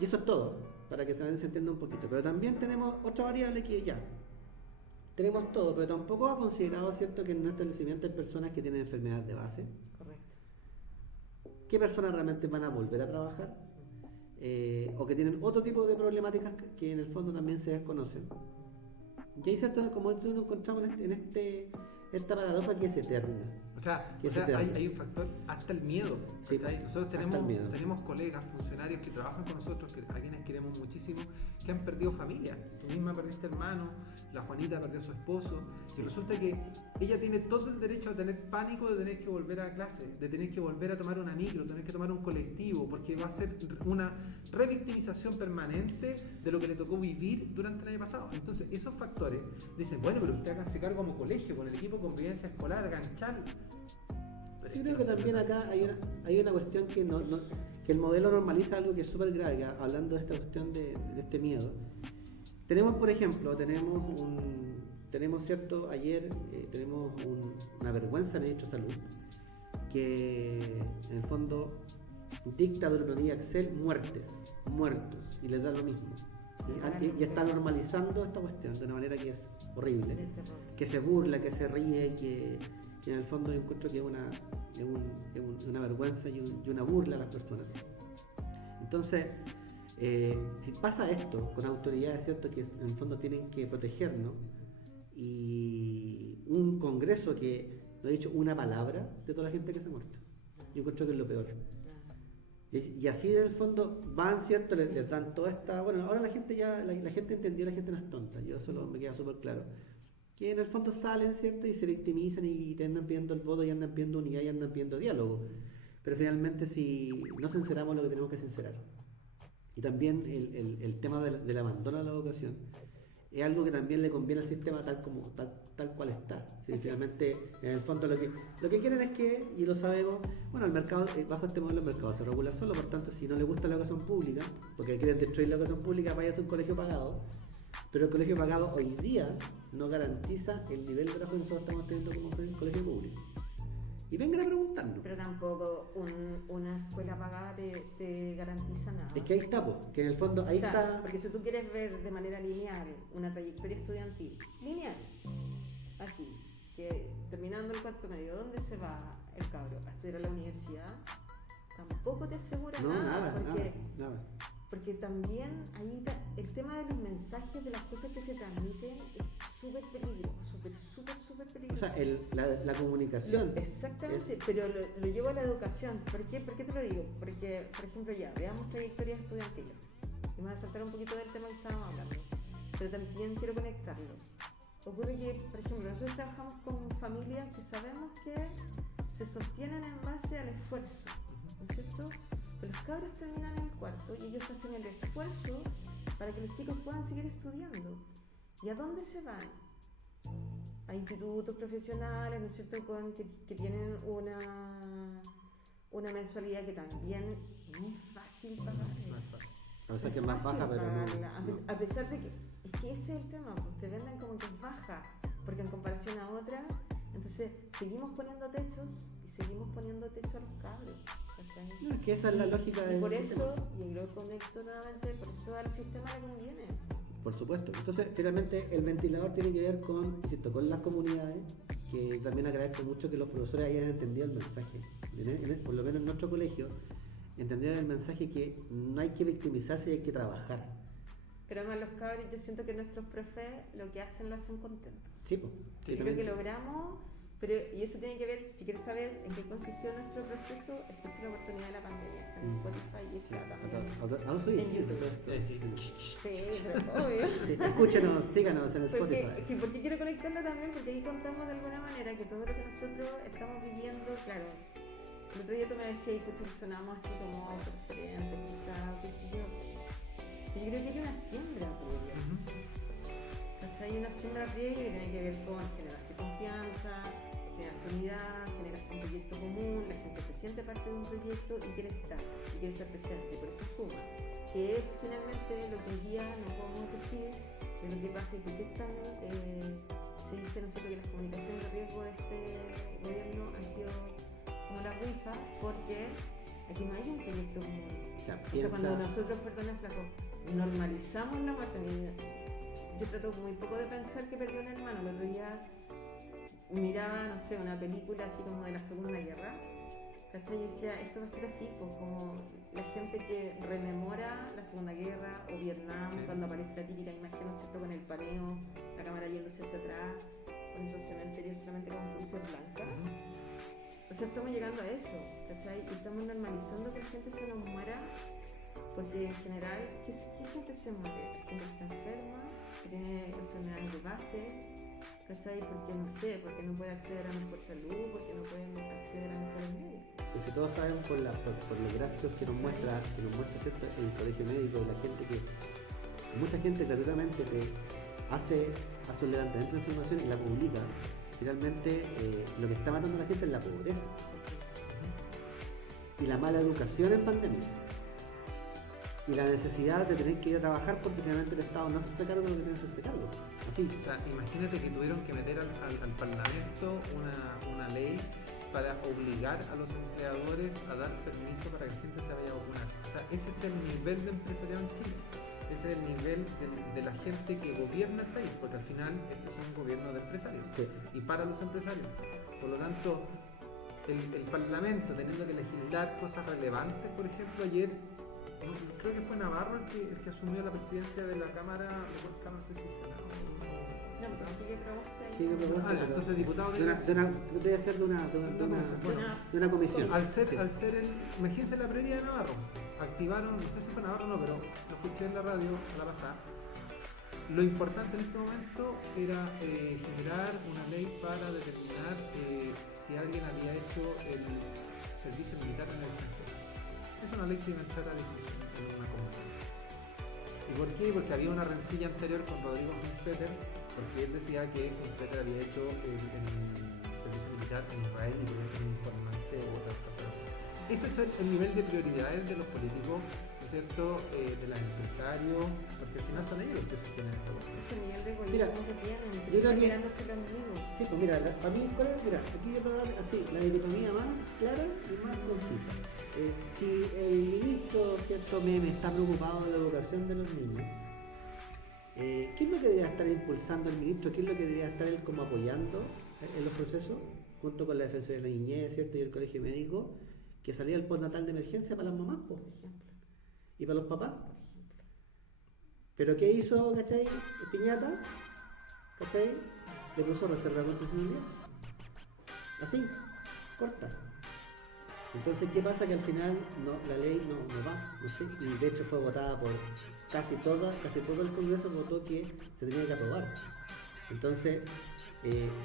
y eso es todo, para que se entienda un poquito. Pero también tenemos otra variable que ya tenemos todo, pero tampoco ha considerado, ¿cierto?, que en nuestro establecimiento hay personas que tienen enfermedades de base. Correcto. ¿Qué personas realmente van a volver a trabajar? O que tienen otro tipo de problemáticas que en el fondo también se desconocen. Y ahí, ¿cierto?, como esto nos encontramos esta paradoja que es eterna. O sea hay un factor, hasta el miedo. Sí, nosotros tenemos colegas, funcionarios que trabajan con nosotros, a quienes queremos muchísimo, que han perdido familia. Tú misma perdiste hermano, la Juanita perdió a su esposo, y resulta que ella tiene todo el derecho a tener pánico de tener que volver a clase, de tener que volver a tomar una micro, tener que tomar un colectivo, porque va a ser una revictimización permanente de lo que le tocó vivir durante el año pasado. Entonces, esos factores dicen, bueno, pero usted háganse cargo como colegio, con el equipo de convivencia escolar, agancharlo. Yo creo que también acá hay una cuestión que que el modelo normaliza algo que es súper grave, que hablando de esta cuestión de este miedo. Tenemos, por ejemplo, cierto, ayer tenemos una vergüenza del ministro de Salud, que en el fondo dicta de una planilla Excel muertos, y les da lo mismo. Y está normalizando esta cuestión de una manera que es horrible, que se burla, que se ríe, que en el fondo yo encuentro que es una vergüenza y una burla a las personas. Entonces, si pasa esto con autoridades, ¿cierto?, que en el fondo tienen que protegernos, y un congreso que no ha dicho una palabra de toda la gente que se ha muerto, yo encuentro que es lo peor. Y así en el fondo van, ¿cierto?, les dan toda esta... Bueno, ahora la gente entendió, la gente no es tonta, yo solo me queda súper claro. Que en el fondo salen, ¿cierto?, y se victimizan y te andan pidiendo el voto, y andan pidiendo unidad, y andan pidiendo diálogo. Pero finalmente, si no sinceramos lo que tenemos que sincerar. Y también el tema del abandono de la educación es algo que también le conviene al sistema tal cual está. Si finalmente, en el fondo, lo que quieren es que, y lo sabemos, bueno, el mercado, bajo este modelo, el mercado se regula solo. Por tanto, si no le gusta la educación pública, porque quieren destruir la educación pública, vaya a ser un colegio pagado. Pero el colegio pagado hoy día no garantiza el nivel de trabajo que nosotros estamos teniendo como colegio público. Y vengan a preguntarnos. Pero tampoco una escuela pagada te garantiza nada. Es que ahí está, que en el fondo ahí está. Porque si tú quieres ver de manera lineal una trayectoria estudiantil, lineal, así, que terminando el cuarto medio, ¿dónde se va el cabro? ¿A estudiar a la universidad? Tampoco te asegura nada. Porque también ahí el tema de los mensajes, de las cosas que se transmiten, es súper peligroso, súper peligroso. O sea, la comunicación. Exactamente, pero lo llevo a la educación. ¿Por qué te lo digo? Porque, por ejemplo, veamos trayectorias estudiantiles. Y me voy a saltar un poquito del tema que estábamos hablando, pero también quiero conectarlo. Ocurre que, por ejemplo, nosotros trabajamos con familias que sabemos que se sostienen en base al esfuerzo, ¿no es cierto? Pero los cabros terminan en el cuarto y ellos hacen el esfuerzo para que los chicos puedan seguir estudiando. ¿Y a dónde se van? A institutos profesionales, ¿no es cierto?, que tienen una mensualidad que también no es fácil pagar. A pesar que es más baja, pero no. A pesar de que, es que ese es el tema, pues te venden como que es baja, porque en comparación a otra, entonces seguimos poniendo techos y seguimos poniendo techo a los cabros. No, es que esa es la lógica del por sistema. eso, y lo conecto nuevamente, por eso al sistema le conviene. Por supuesto. Entonces, finalmente, el ventilador tiene que ver con las comunidades, que también agradezco mucho que los profesores hayan entendido el mensaje. Por lo menos en nuestro colegio, entendieron el mensaje que no hay que victimizarse y hay que trabajar. Pero además los cabros, yo siento que nuestros profes lo que hacen lo hacen contentos. Sí, pues. Yo creo que logramos, y eso tiene que ver, si quieres saber en qué consistió nuestro proceso, escuché la oportunidad de la pandemia. Está en Spotify y está también en YouTube. Sí, obvio. Sí, escúchenos, síganos en Spotify. Porque quiero conectarlo también, porque ahí contamos de alguna manera que todo lo que nosotros estamos viviendo, claro. El otro día tú me decías que sonamos así como autoreferentes, quizás, qué sé yo. Yo creo que hay una siembra previa. Hay una siembra previa que tiene que ver con generarte confianza, generar unidad, generar un proyecto común, la gente se siente parte de un proyecto y quiere estar presente, por eso suma. Que es finalmente lo que hoy día no podemos decir, de lo que pasa y que se dice, ¿no es cierto?, que las comunicaciones de riesgo de este gobierno han sido como la rifa, porque aquí no hay un proyecto común. O sea, cuando nosotros, flaco, normalizamos la muerte, yo trato muy poco de pensar que perdió un hermano. El otro día miraba, no sé, una película así como de la Segunda Guerra, ¿cachai? Y decía, esto va a ser así, pues como la gente que rememora la Segunda Guerra o Vietnam, cuando aparece la típica imagen, ¿no es cierto?, con el paneo, la cámara yéndose hacia atrás, con esos cementerios solamente con cruces blancas. O sea, estamos llegando a eso, ¿cachai? Y estamos normalizando que la gente se nos muera porque en general, ¿qué gente se muere? La gente que está enferma, que tiene enfermedades de base, ¿cachai? Porque no sé, porque no puede acceder a mejor salud, porque no puede acceder a mejores médicos. Pues si todos sabemos por los gráficos que nos muestra ¿cierto? El colegio médico, la gente que mucha gente gratuitamente hace un levantamiento de información y la publica. Finalmente lo que está matando a la gente es la pobreza y la mala educación en pandemia y la necesidad de tener que ir a trabajar porque finalmente el Estado no se hace cargo de lo que tiene que hacerse cargo. Así. O sea, imagínate que tuvieron que meter al Parlamento una ley para obligar a los empleadores a dar permiso para que la gente se vaya a vacunar. O sea, ese es el nivel de empresariado en Chile. Ese es el nivel de la gente que gobierna el país, porque al final este es un gobierno de empresarios Sí. y para los empresarios. Por lo tanto, el Parlamento teniendo que legislar cosas relevantes, por ejemplo, ayer, creo que fue Navarro el que asumió la presidencia de la Cámara, no sé si es Senado. No, pero sigue propuesta ahí. Sigue propuesta, Ah, ya, entonces diputado debe ser de una comisión. Al ser imagínense la prioridad de Navarro, activaron, no sé si fue Navarro o no, pero lo escuché en la radio a la pasada. Lo importante en este momento era generar una ley para determinar si alguien había hecho el servicio militar en el extranjero. Es una ley que iba a entrar a discusión en una comisión. ¿Y por qué? Porque había una rencilla anterior con Rodrigo Hunspeter, porque él decía que Hunspeter había hecho el servicio militar en Israel y por eso era un informante o otra cosa. Ese es el nivel de prioridades de los políticos, ¿no es cierto? De los empresarios, porque al final son ellos los que sostienen esta cuestión. Ese nivel de Mira, egoísmo que tienen, yo que creo están que- mirándose los mismos. Sí, pues mira, para mí, mira, aquí yo te voy a dar así, la dicotomía más clara y más concisa. Si el ministro, cierto meme, está preocupado de la educación de los niños, ¿qué es lo que debería estar impulsando el ministro? ¿Qué es lo que debería estar él como apoyando en los procesos? Junto con la Defensa de la Niñez, ¿cierto? Y el Colegio Médico, que salía el postnatal de emergencia para las mamás, por ejemplo, y para los papás. Pero ¿qué hizo, cachai? Piñata, cachai, le puso reserva de constitucionalidad. Así, corta. Entonces, ¿qué pasa? Que al final la ley no va, no sé, y de hecho fue votada por casi todo el Congreso votó que se tenía que aprobar. Entonces,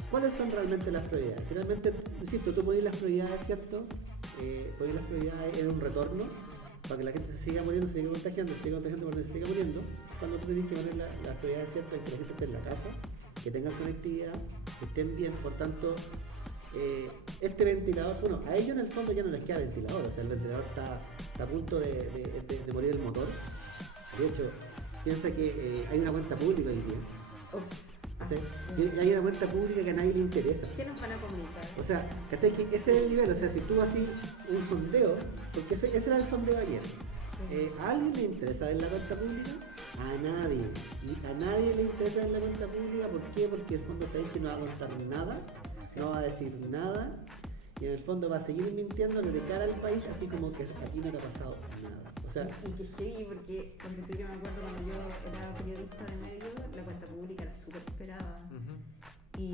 ¿cuáles son realmente las prioridades? Finalmente, insisto, tú pones las prioridades, ¿cierto? Pones las prioridades en un retorno para que la gente se siga muriendo, se siga contagiando, porque se siga muriendo. Cuando tú tienes que poner las prioridades, ¿cierto? Que la gente esté en la casa, que tengan conectividad, que estén bien, por tanto, este ventilador, bueno, a ellos en el fondo ya no les queda ventilador, o sea, el ventilador está a punto de morir el motor. De hecho, piensa que hay una cuenta pública hoy día. ¿Sí? Y hay una cuenta pública que a nadie le interesa. ¿Qué nos van a comunicar? O sea, ¿cachai? Que ese es el nivel, o sea, si tú haces un sondeo, porque ese era el sondeo de ayer. ¿A alguien le interesa ver la cuenta pública? A nadie. Y a nadie le interesa ver la cuenta pública, ¿por qué? Porque en el fondo sabéis que no va a contar nada, no va a decir nada, y en el fondo va a seguir mintiendo de cara al país, así como que aquí no te ha pasado nada. O sea, Y que sí, porque yo me acuerdo cuando yo era periodista de medios, la cuenta pública era súper esperada. Y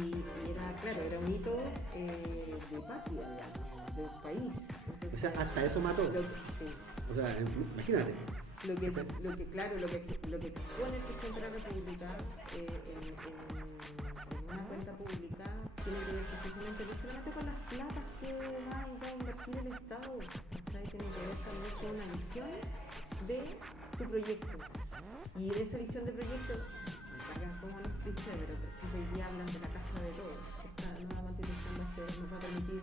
era, claro, era un hito de patria, digamos, del país. Entonces, o sea, hasta eso mató. sí. O sea, imagínate. Lo que expone el presidente de la República en una cuenta pública tiene que ver precisamente no solamente con las platas que va a invertir el Estado, ¿sabes? Tiene que ver también con una visión de tu proyecto. Y en esa visión de proyecto, me cargan como los clichés, pero por ejemplo hoy día hablan de la casa de todos. Esta nueva constitución nos va a permitir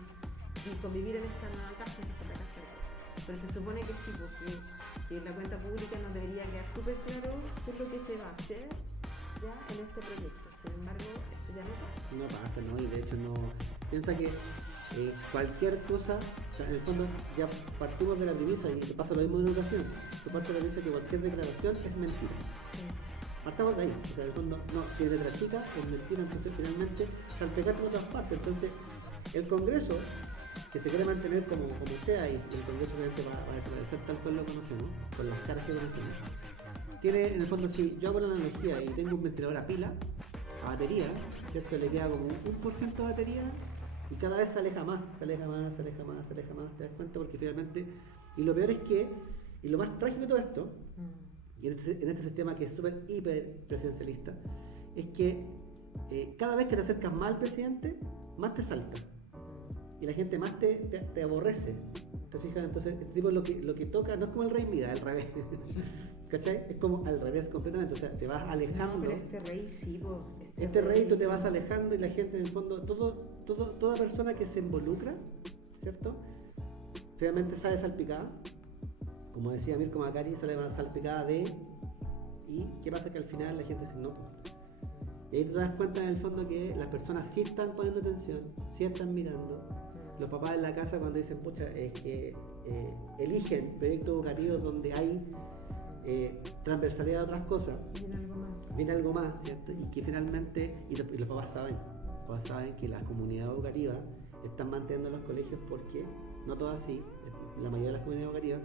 convivir en esta nueva casa, que es la casa de todos. Pero se supone que sí, porque la cuenta pública nos debería quedar súper claro qué es lo que se va a hacer ya en este proyecto. Sin embargo, eso ya no pasa. No pasa, ¿no? Y de hecho no. Piensa que cualquier cosa, o sea, en el fondo ya partimos de la premisa, y te pasa lo mismo en educación. Tú partes de la premisa que cualquier declaración es mentira. Partamos de ahí, o sea, en el fondo, no, si es letra chica, es mentira, entonces finalmente salpicarte por otras partes. Entonces, el Congreso, que se quiere mantener como sea, y el Congreso obviamente va a desaparecer tal cual lo conocemos, con las caras que conocemos, tiene, en el fondo, si yo hago la analogía y tengo un ventilador a pila, a batería, ¿cierto? Le queda como un 1% de batería y cada vez se aleja más, te das cuenta, porque finalmente, y lo peor es que Y lo más trágico de todo esto, y en este sistema que es súper hiper presidencialista, es que cada vez que te acercas más al presidente, más te salta. Y la gente más te aborrece. ¿Te fijas? Entonces, este tipo lo que toca no es como el rey Midas, al revés. ¿Cachai? Es como al revés completamente. O sea, te vas alejando. No, pero este rey sí, po. Este rey tú te vas alejando y la gente en el fondo, toda persona que se involucra, ¿cierto? Finalmente sale salpicada. Como decía Mirko Macari, sale salpicada de... ¿Y qué pasa? Que al final la gente dice no. Y ahí te das cuenta en el fondo que las personas sí están poniendo atención, sí están mirando. Los papás en la casa cuando dicen, pucha, es que eligen proyectos educativos donde hay transversalidad de otras cosas. Viene algo más, ¿cierto? Y que finalmente, y los papás saben que las comunidades educativas están manteniendo los colegios porque, no todas así, la mayoría de las comunidades educativas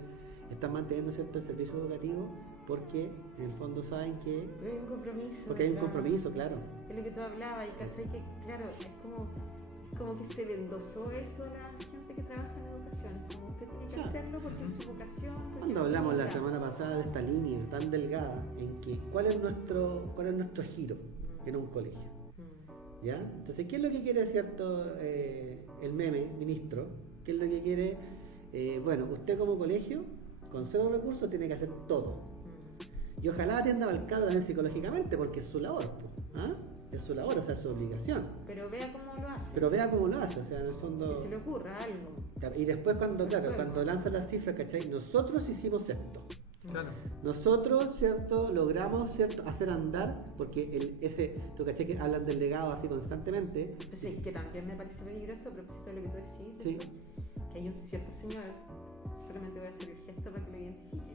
están manteniendo, ¿cierto?, el servicio educativo porque en el fondo saben que... Porque hay un compromiso. Porque hay un compromiso, claro. Es lo que tú hablabas, y ¿cachai? Que claro, es como que se le endosó eso a la gente que trabaja en educación. Como usted tiene que hacerlo porque es su vocación. Cuando hablamos la semana pasada de esta línea tan delgada en que ¿cuál es nuestro giro en un colegio? ¿Ya? Entonces, ¿qué es lo que quiere, cierto, el meme, ministro? ¿Qué es lo que quiere? Bueno, usted como colegio, con cero recursos, tiene que hacer todo. Y ojalá atienda al alcalde también psicológicamente, porque es su labor, ¿ah? Es su labor, o sea, es su obligación. Pero vea cómo lo hace. Pero vea cómo lo hace, o sea, en el fondo... Que se le ocurra algo. Y después cuando lanza las cifras, ¿cachai? Nosotros hicimos esto. Claro. Nosotros, ¿cierto? Logramos, ¿cierto?, hacer andar, porque tú, ¿cachai? Que hablan del legado así constantemente. Pues es que también me parece peligroso, a propósito de lo que tú decís, sí. Eso, que hay un cierto señor, solamente voy a hacer el gesto para que lo identifiquen.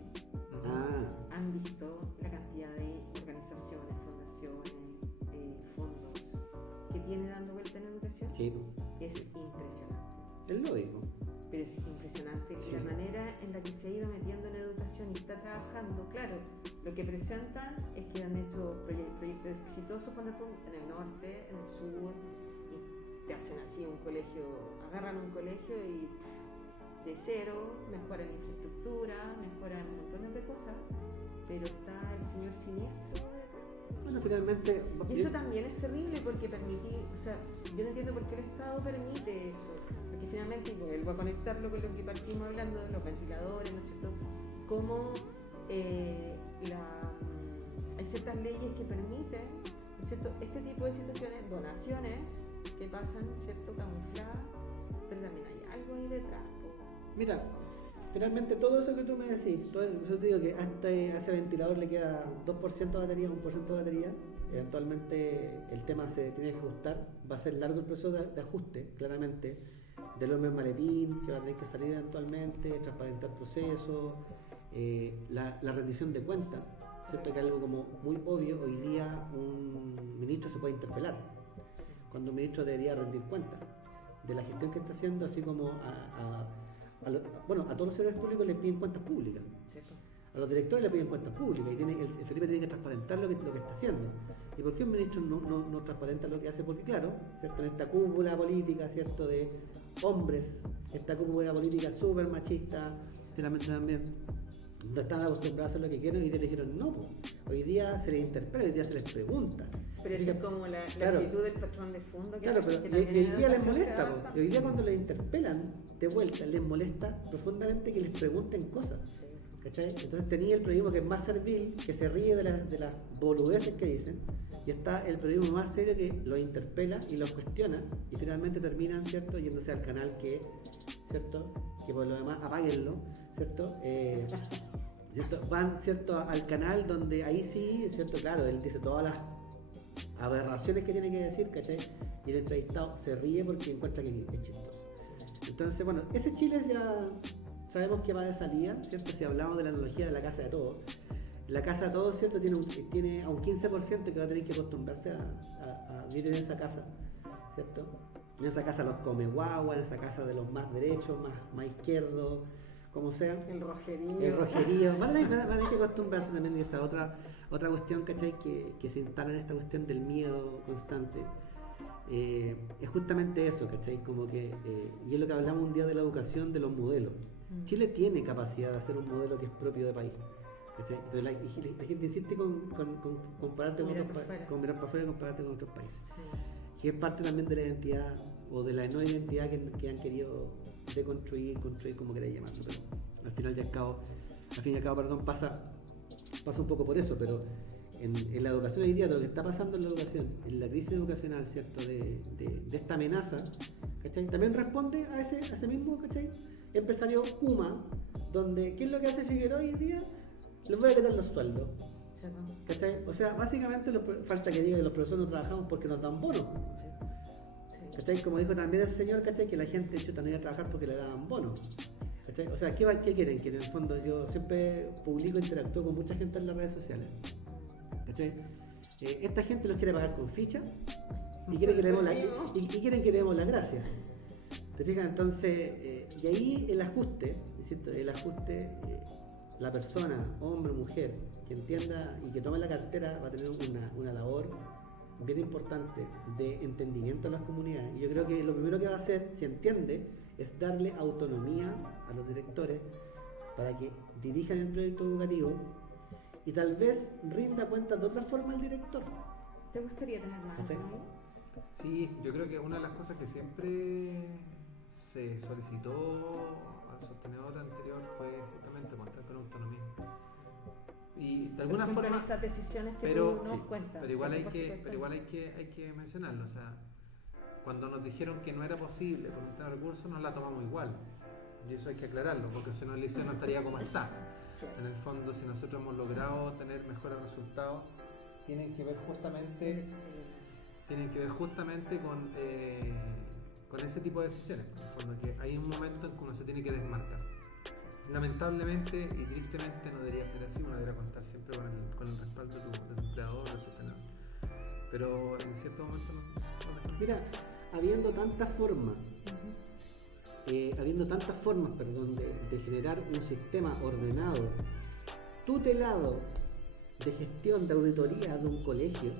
Han visto la cantidad de organizaciones, fundaciones, fondos que tiene dando vuelta en educación. Sí. Es impresionante. Es lógico. Pero es impresionante la manera en la que se ha ido metiendo en educación y está trabajando. Claro, lo que presentan es que han hecho proyectos exitosos en el norte, en el sur, y te hacen así un colegio, agarran un colegio y de cero, mejoran infraestructura, mejoran montones de cosas, pero está el señor siniestro detrás. Bueno, finalmente... Y eso también es terrible porque yo no entiendo por qué el Estado permite eso, porque finalmente, y vuelvo a conectarlo con lo que partimos hablando de los ventiladores, ¿no es cierto? Cómo hay ciertas leyes que permiten, ¿no es cierto?, este tipo de situaciones, donaciones que pasan, ¿cierto?, camufladas, pero también hay algo ahí detrás. Mira, finalmente todo eso que tú me decís, eso te digo que hasta a ese ventilador le queda 2% de batería, 1% de batería. Eventualmente el tema se tiene que ajustar, va a ser largo el proceso de ajuste, claramente, del hombre maletín, que va a tener que salir eventualmente, transparentar procesos, la rendición de cuentas, ¿cierto? Que es algo como muy obvio. Hoy día un ministro se puede interpelar, cuando un ministro debería rendir cuentas de la gestión que está haciendo, así como a todos los servidores públicos les piden cuentas públicas. ¿Cierto? A los directores le piden cuentas públicas y el Felipe tiene que transparentar lo que está haciendo. ¿Y por qué un ministro no transparenta lo que hace? Porque claro, ¿cierto?, en esta cúpula política, ¿cierto?, de hombres, esta cúpula política súper machista, sinceramente también, no están acostumbrados a hacer lo que quieren, y te dijeron no, hoy día se les interpela, hoy día se les pregunta. Pero eso es como la actitud del patrón de fondo que claro, pero que y hoy día les molesta, adapta. y hoy día cuando les interpelan de vuelta, les molesta profundamente que les pregunten cosas. Sí. ¿Cachai? Entonces tenía el periodismo que es más servil, que se ríe de las boludeces que dicen, y está el periodismo más serio que los interpela y los cuestiona, y finalmente terminan, ¿cierto?, yéndose al canal que, ¿cierto?, que por lo demás apáguenlo, ¿cierto? ¿Cierto? Van, ¿cierto?, al canal donde ahí sí, ¿cierto?, claro, él dice todas las aberraciones que tiene que decir, ¿cachai? Y el entrevistado se ríe porque encuentra que es chistoso. Entonces, bueno, ese Chile ya sabemos que va de salida, ¿cierto? Si hablamos de la analogía de la casa de todos, la casa de todos, ¿cierto?, tiene a un 15% que va a tener que acostumbrarse a vivir en esa casa, ¿cierto? En esa casa los come guagua, en esa casa de los más derechos, más izquierdos, como sea. El rojerío. Van a tener que acostumbrarse también a esa otra cuestión, ¿cachai? Que se instala en esta cuestión del miedo constante. es justamente eso, ¿cachai? Como que, y es lo que hablamos un día de la educación, de los modelos. Chile tiene capacidad de hacer un modelo que es propio de país, ¿cachai? Pero la gente insiste con compararte con Mirar otros para países, afuera. con mirar para afuera y compararte con otros países. Sí. Que es parte también de la identidad o de la no identidad que han querido deconstruir, construir, como queráis llamarlo. Pero al fin y al cabo, pasa un poco por eso, pero en la educación hoy día, lo que está pasando en la educación, en la crisis educacional, ¿cierto? De esta amenaza, ¿cachai? También responde a ese mismo, ¿cachai? Empresario Kuma, donde, ¿qué es lo que hace Figueroa hoy día? Les voy a quitar los sueldos. Sí, ¿no? ¿Cachai? O sea, básicamente falta que diga que los profesores no trabajamos porque nos dan bonos. Sí. ¿Cachai? Como dijo también el señor, ¿cachai? Que la gente chuta no iba a trabajar porque le daban bonos. ¿Cachai? O sea, ¿qué quieren? Que en el fondo yo siempre publico, interactúo con mucha gente en las redes sociales. ¿Cachai? Esta gente los quiere pagar con ficha y quieren que le demos la gracia. ¿Te fijas? Entonces, y ahí el ajuste, ¿cierto? La persona, hombre o mujer, que entienda y que tome la cartera va a tener una labor bien importante de entendimiento a las comunidades. Y yo creo que lo primero que va a hacer, si entiende, es darle autonomía a los directores para que dirijan el proyecto educativo y tal vez rinda cuentas de otra forma al director. ¿Te gustaría tener más ¿Cachai? autonomía? Sí, yo creo que una de las cosas que siempre se solicitó al sostenedor anterior fue justamente contar con autonomía. Y de alguna Por ejemplo, en forma, estas decisiones que pero, tú nos cuentas. pero igual hay ¿cierto? que mencionarlo. O sea, cuando nos dijeron que no era posible con un tema de recursos, nos la tomamos igual. Y eso hay que aclararlo, porque si no el liceo no estaría como está. En el fondo, si nosotros hemos logrado tener mejores resultados, tienen que ver justamente con ese tipo de decisiones. En el fondo, que hay un momento en que uno se tiene que desmarcar. Lamentablemente y tristemente no debería ser así, uno debería contar siempre con el respaldo de tu empleador, de su tenedor. Pero en cierto momento no. Mira, habiendo tantas formas, de generar un sistema ordenado, tutelado, de gestión, de auditoría de un colegio,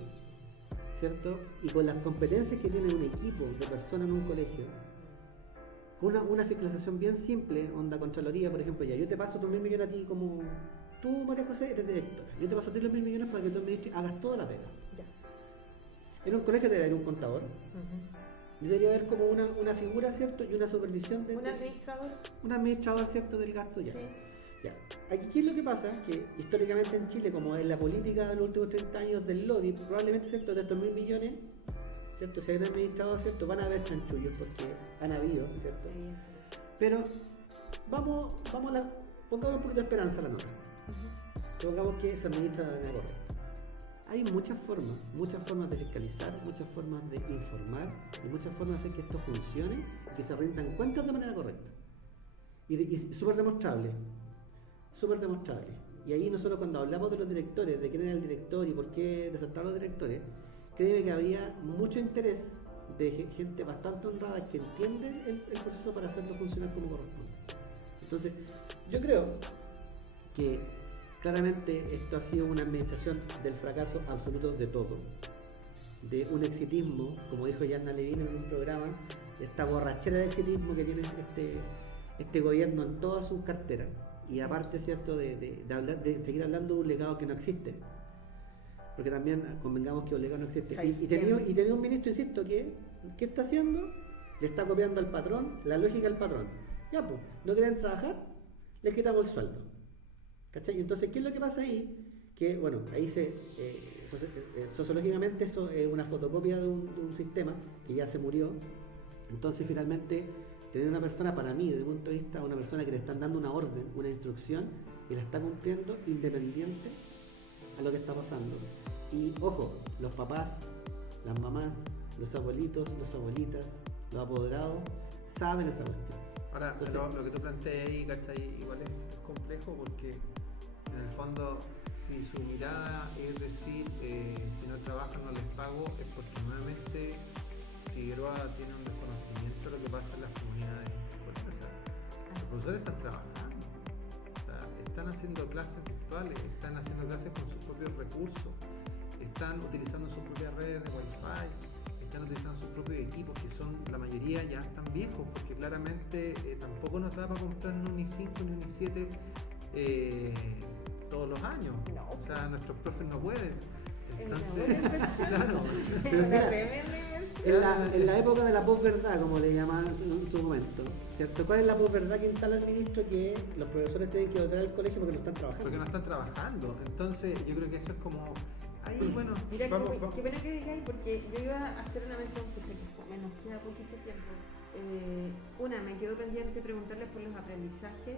¿cierto? Y con las competencias que tiene un equipo de personas en un colegio, con una fiscalización bien simple, onda Contraloría, por ejemplo, ya yo te paso tus 1.000 millones a ti como tú, María José, eres directora, yo te paso a ti los 1.000 millones para que tú administres, hagas toda la pega. Ya. En un colegio debería haber un contador, debería haber como una figura, ¿cierto? Y una supervisión de ¿Un administrador? un administrador, ¿cierto? Del gasto ya. Sí. Ya. Aquí, ¿qué es lo que pasa? Que históricamente en Chile, como es la política de los últimos 30 años del lobby, probablemente, ¿cierto? De estos 1.000 millones, ¿cierto? Si hay un administrador, ¿cierto? Van a haber chanchullos porque han habido, ¿cierto? Pero pongamos un poquito de esperanza a la nota. Pongamos que se administra de manera correcta. Hay muchas formas de fiscalizar, muchas formas de informar y muchas formas de hacer que esto funcione y que se rindan cuentas de manera correcta. Y súper demostrable. Y ahí nosotros cuando hablamos de los directores, de quién era el director y por qué desertar los directores, créeme que había mucho interés de gente bastante honrada que entiende el proceso para hacerlo funcionar como corresponde. Entonces, yo creo que claramente esto ha sido una administración del fracaso absoluto de todo, de un exitismo, como dijo Yanna Levin en un programa, de esta borrachera de exitismo que tiene este gobierno en todas sus carteras, y aparte, ¿cierto?, de seguir hablando de un legado que no existe, porque también convengamos que un legado no existe, y tenía un ministro, insisto, que ¿qué está haciendo? Le está copiando al patrón, la lógica del patrón. Ya pues, ¿no quieren trabajar? Les quitamos el sueldo. ¿Cachai? Entonces, ¿qué es lo que pasa ahí? Que, bueno, ahí sociológicamente eso es una fotocopia de un sistema que ya se murió. Entonces, finalmente, tener una persona, para mí, desde mi punto de vista, una persona que le están dando una orden, una instrucción, y la está cumpliendo independiente a lo que está pasando. Y, ojo, los papás, las mamás, los abuelitos, las abuelitas, los apoderados, saben esa cuestión. Ahora, Entonces, lo que tú planteas ahí, ¿cachai? Igual es complejo porque en el fondo, si su mirada es decir, si no trabajan no les pago, es porque nuevamente Figueroa tiene un desconocimiento de lo que pasa en las comunidades. O sea, los profesores están trabajando, o sea, están haciendo clases virtuales, están haciendo clases con sus propios recursos, están utilizando sus propias redes de Wi-Fi, están están utilizando sus propios equipos, que son, la mayoría ya están viejos, porque claramente tampoco nos da para comprar un i5 ni un i7 todos los años. No. O sea, nuestros profes no pueden. Es una Entonces, buena inversión. claro. Pero Una mira, tremenda inversión. En la época de la posverdad, como le llamaban en su momento, ¿cierto? ¿Cuál es la posverdad que instala el ministro? Que los profesores tienen que volver al colegio porque no están trabajando. Porque no están trabajando. Entonces, yo creo que eso es como. Ahí, bueno, Mira, vamos. qué pena que digáis, porque yo iba a hacer una mención que sé que me nos queda poquito tiempo. Me quedó pendiente preguntarles por los aprendizajes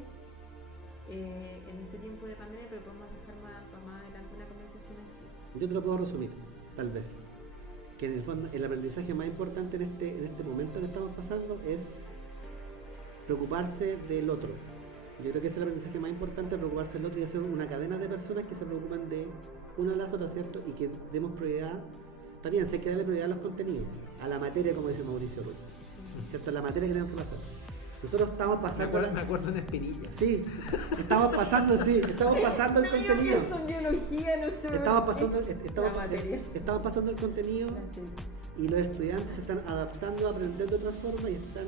en este tiempo de pandemia, pero podemos dejar para más adelante una conversación así. Yo te lo puedo resumir, tal vez. Que en el fondo el aprendizaje más importante en este momento que estamos pasando es preocuparse del otro. Yo creo que ese es el aprendizaje más importante, preocuparse del otro y hacer una cadena de personas que se preocupan de una de las otras, ¿cierto? Y que demos prioridad, también sé que darle prioridad a los contenidos, a la materia, como dice Mauricio Ruiz, ¿cierto? A la materia que tenemos que pasar. Nosotros estamos pasando... Me acuerdo en Espinilla. Sí, estamos pasando el contenido. Yo pienso en biología, no sé. Estamos pasando el contenido y los estudiantes se están adaptando a aprender de otra forma y están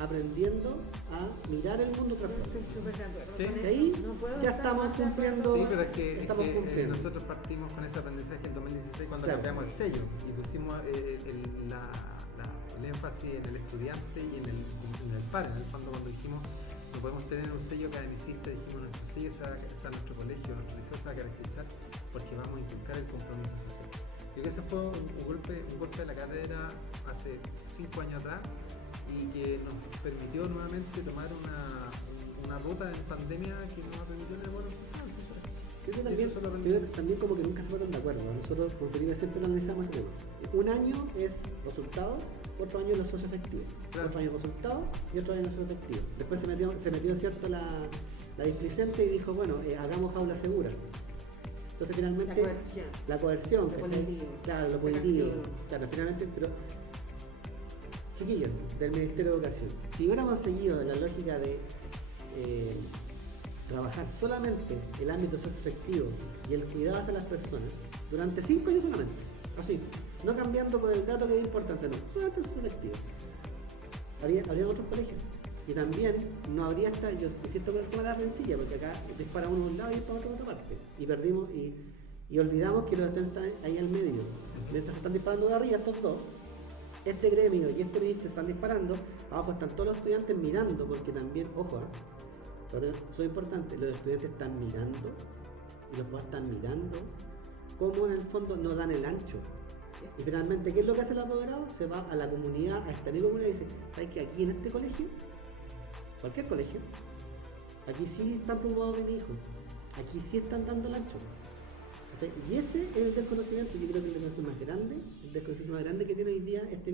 aprendiendo a mirar el mundo de otra forma. Estoy súper de acuerdo. Sí. con Y eso. ahí No puedo ya estar estamos más de acuerdo. cumpliendo. Sí, pero es que, Estamos cumpliendo. nosotros partimos con ese aprendizaje en 2016 cuando Claro. cambiamos el sello y pusimos el énfasis en el estudiante y en el par. En el fondo, cuando dijimos no podemos tener un sello academicista, dijimos nuestro sello, nuestro colegio, nuestro liceo se va a caracterizar porque vamos a inculcar el compromiso social. Creo que ese fue un golpe de la cátedra hace 5 años atrás y que nos permitió nuevamente tomar una ruta en pandemia que nos ha permitido tener buenos resultados. Yo también como que nunca se ponen de acuerdo. Nosotros con Felipe siempre lo analizamos como un año es resultado, otro año los socios efectivos, Claro. otro año resultado y otro año los socios efectivos. Después se metió cierto la displicente y dijo, bueno, hagamos jaula segura. Entonces finalmente la coerción, Lo ¿cachai? punitivo. Claro, lo punitivo. Claro, finalmente, pero chiquillos del Ministerio de Educación, si hubiéramos seguido la lógica de trabajar solamente el ámbito socioafectivo y el cuidado hacia las personas durante 5 años solamente, así, no cambiando por el dato que es importante, no, solamente socioafectivos, habría otros colegios y también no habría esta, yo insisto con el tema de la rencilla, porque acá dispara uno a un lado y para otro a otra parte y perdimos y olvidamos que los estudiantes están ahí al medio, mientras se están disparando de arriba estos dos, este gremio y este ministro están disparando, abajo están todos los estudiantes mirando, porque también, ojo, eso es importante, los estudiantes están mirando y los papás están mirando cómo en el fondo no dan el ancho. Y finalmente, ¿qué es lo que hace el apoderado? Se va a la comunidad, a esta misma comunidad y dice, ¿sabes que aquí en este colegio, cualquier colegio, aquí sí están preocupados de mi hijo, aquí sí están dando el ancho? ¿Okay? Y ese es el desconocimiento, yo creo que el desconocimiento más grande, el desconocimiento más grande que tiene hoy día este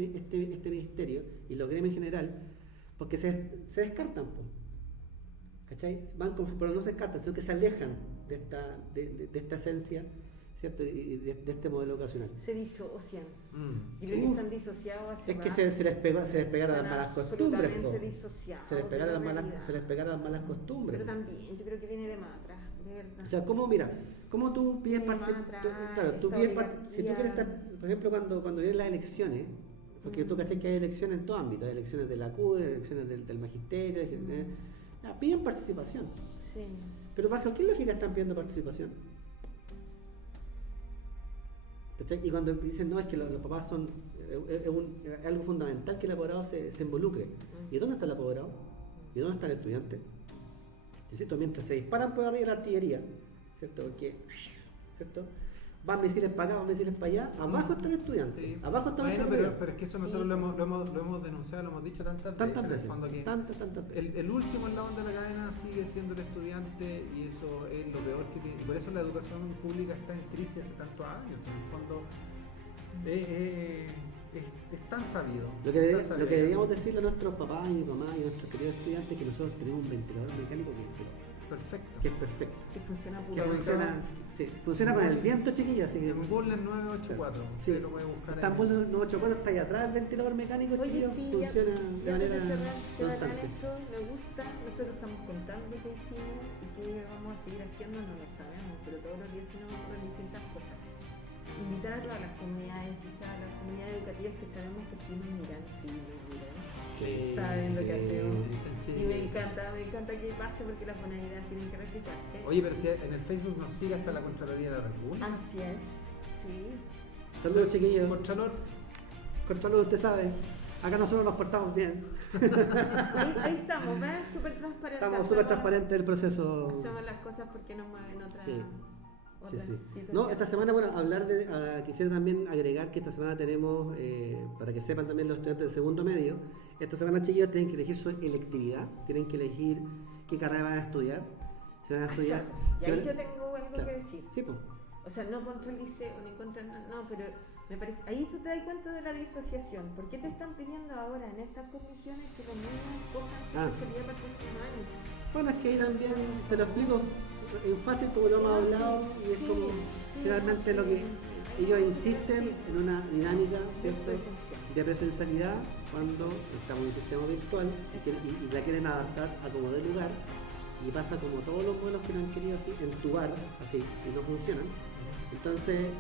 ministerio y los gremios en general, porque se descartan, ¿cachai? Pero no se descartan, sino que se alejan de esta esencia, ¿cierto? Y de este modelo educacional. Se disocian. Y Sí. los que están disociados hacia Es que se les pegaron las malas costumbres, se les pegaron las malas costumbres. Pero también, yo creo que viene de más atrás, de verdad. O sea, ¿cómo tú pides Viene tú más pides atrás, si tú quieres estar, por ejemplo, cuando vienen las elecciones, porque tú cachai que hay elecciones en todo ámbito, hay elecciones de la CUD, hay elecciones del magisterio, piden participación. Sí. Pero ¿bajo qué lógica están pidiendo participación? ¿Cachai? Y cuando dicen, no, es que los papás son es algo fundamental que el apoderado se involucre. ¿Y dónde está el apoderado? ¿Y dónde está el estudiante? Insisto, mientras se disparan por arriba de la artillería, ¿cierto? Porque, ¿cierto? Van misiles para acá, van misiles para allá, abajo está el estudiante, Sí. abajo está Bueno, nuestro pero es que eso Sí. nosotros lo hemos denunciado, lo hemos dicho tantas veces. tantas en el veces, fondo que tantas veces. el último eslabón de la cadena sigue siendo el estudiante y eso es lo peor que tiene. Y por eso la educación pública está en crisis hace tantos años. En el fondo es tan sabido. Lo que deberíamos decirle a nuestros papás y mamás y a nuestros queridos estudiantes es que nosotros tenemos un ventilador mecánico Perfecto. que es perfecto. Que funciona Que puro. funciona con el viento, chiquillos, así que En Burles 984. sí, Usted lo puede buscar está en ahí. Bulnes 984, está ahí atrás el ventilador mecánico, Oye, chiquillos, sí, funciona ya de manera antes de cerrar, qué bacán constante. eso, me gusta. Nosotros estamos contando qué hicimos y qué vamos a seguir haciendo, no lo sabemos, pero todos los días se nos ocurren distintas cosas. invitar a todas las comunidades, quizás a las comunidades educativas que sabemos que sí nos miran, saben lo que hacemos. Sí. Y me encanta que pase porque las buenas ideas tienen que replicarse. Oye, pero si en el Facebook nos sigue hasta la Contraloría de la República. Así es, sí. Saludos, chiquillos. Contralor. Usted sabe. Acá nosotros nos portamos bien. Ahí estamos, ¿ves? Súper transparentes. Estamos súper transparentes del proceso. Hacemos las cosas porque nos mueven otras. Sí. Otras Sí. situaciones. No, esta semana, bueno, quisiera también agregar que esta semana tenemos, para que sepan también los estudiantes del segundo medio, esta semana, chiquillos, tienen que elegir su electividad, tienen que elegir qué carrera van a estudiar. Si van a estudiar. Y ahí yo tengo algo Claro. que decir. Sí, pues. O sea, no contra el liceo, ni contra. No, pero me parece. Ahí tú te das cuenta de la disociación. ¿Por qué te están pidiendo ahora, en estas condiciones, que los niños cojan su especialidad para el próximo año? Bueno, es que ahí también te lo explico. Es fácil como lo hemos hablado y es como finalmente lo que ellos insisten en una dinámica, ¿cierto?, de presencialidad cuando estamos en un sistema virtual y la quieren adaptar a como de lugar y pasa como todos los modelos que no han querido así entubar así y no funcionan. Entonces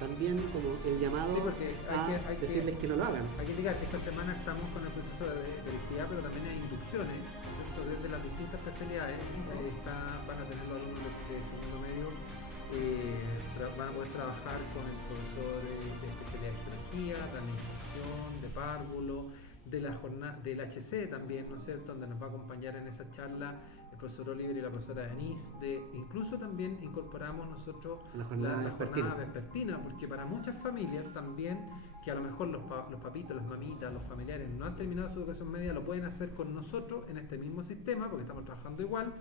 también como el llamado a decirles que no lo hagan. Hay que indicar que esta semana estamos con el proceso de electividad, pero también hay inducciones, ¿cierto? Desde las distintas especialidades. Van a tener los alumnos de segundo medio, van a poder trabajar con el profesor de especialidad de geología, de administración, de párvulo, de la jornada del HC también, ¿no es cierto?, donde nos va a acompañar en esa charla el profesor Oliver y la profesora Denise. Incluso también incorporamos nosotros la jornada vespertina, porque para muchas familias también, que a lo mejor los papitos, las mamitas, los familiares no han terminado su educación media, lo pueden hacer con nosotros en este mismo sistema, porque estamos trabajando igual.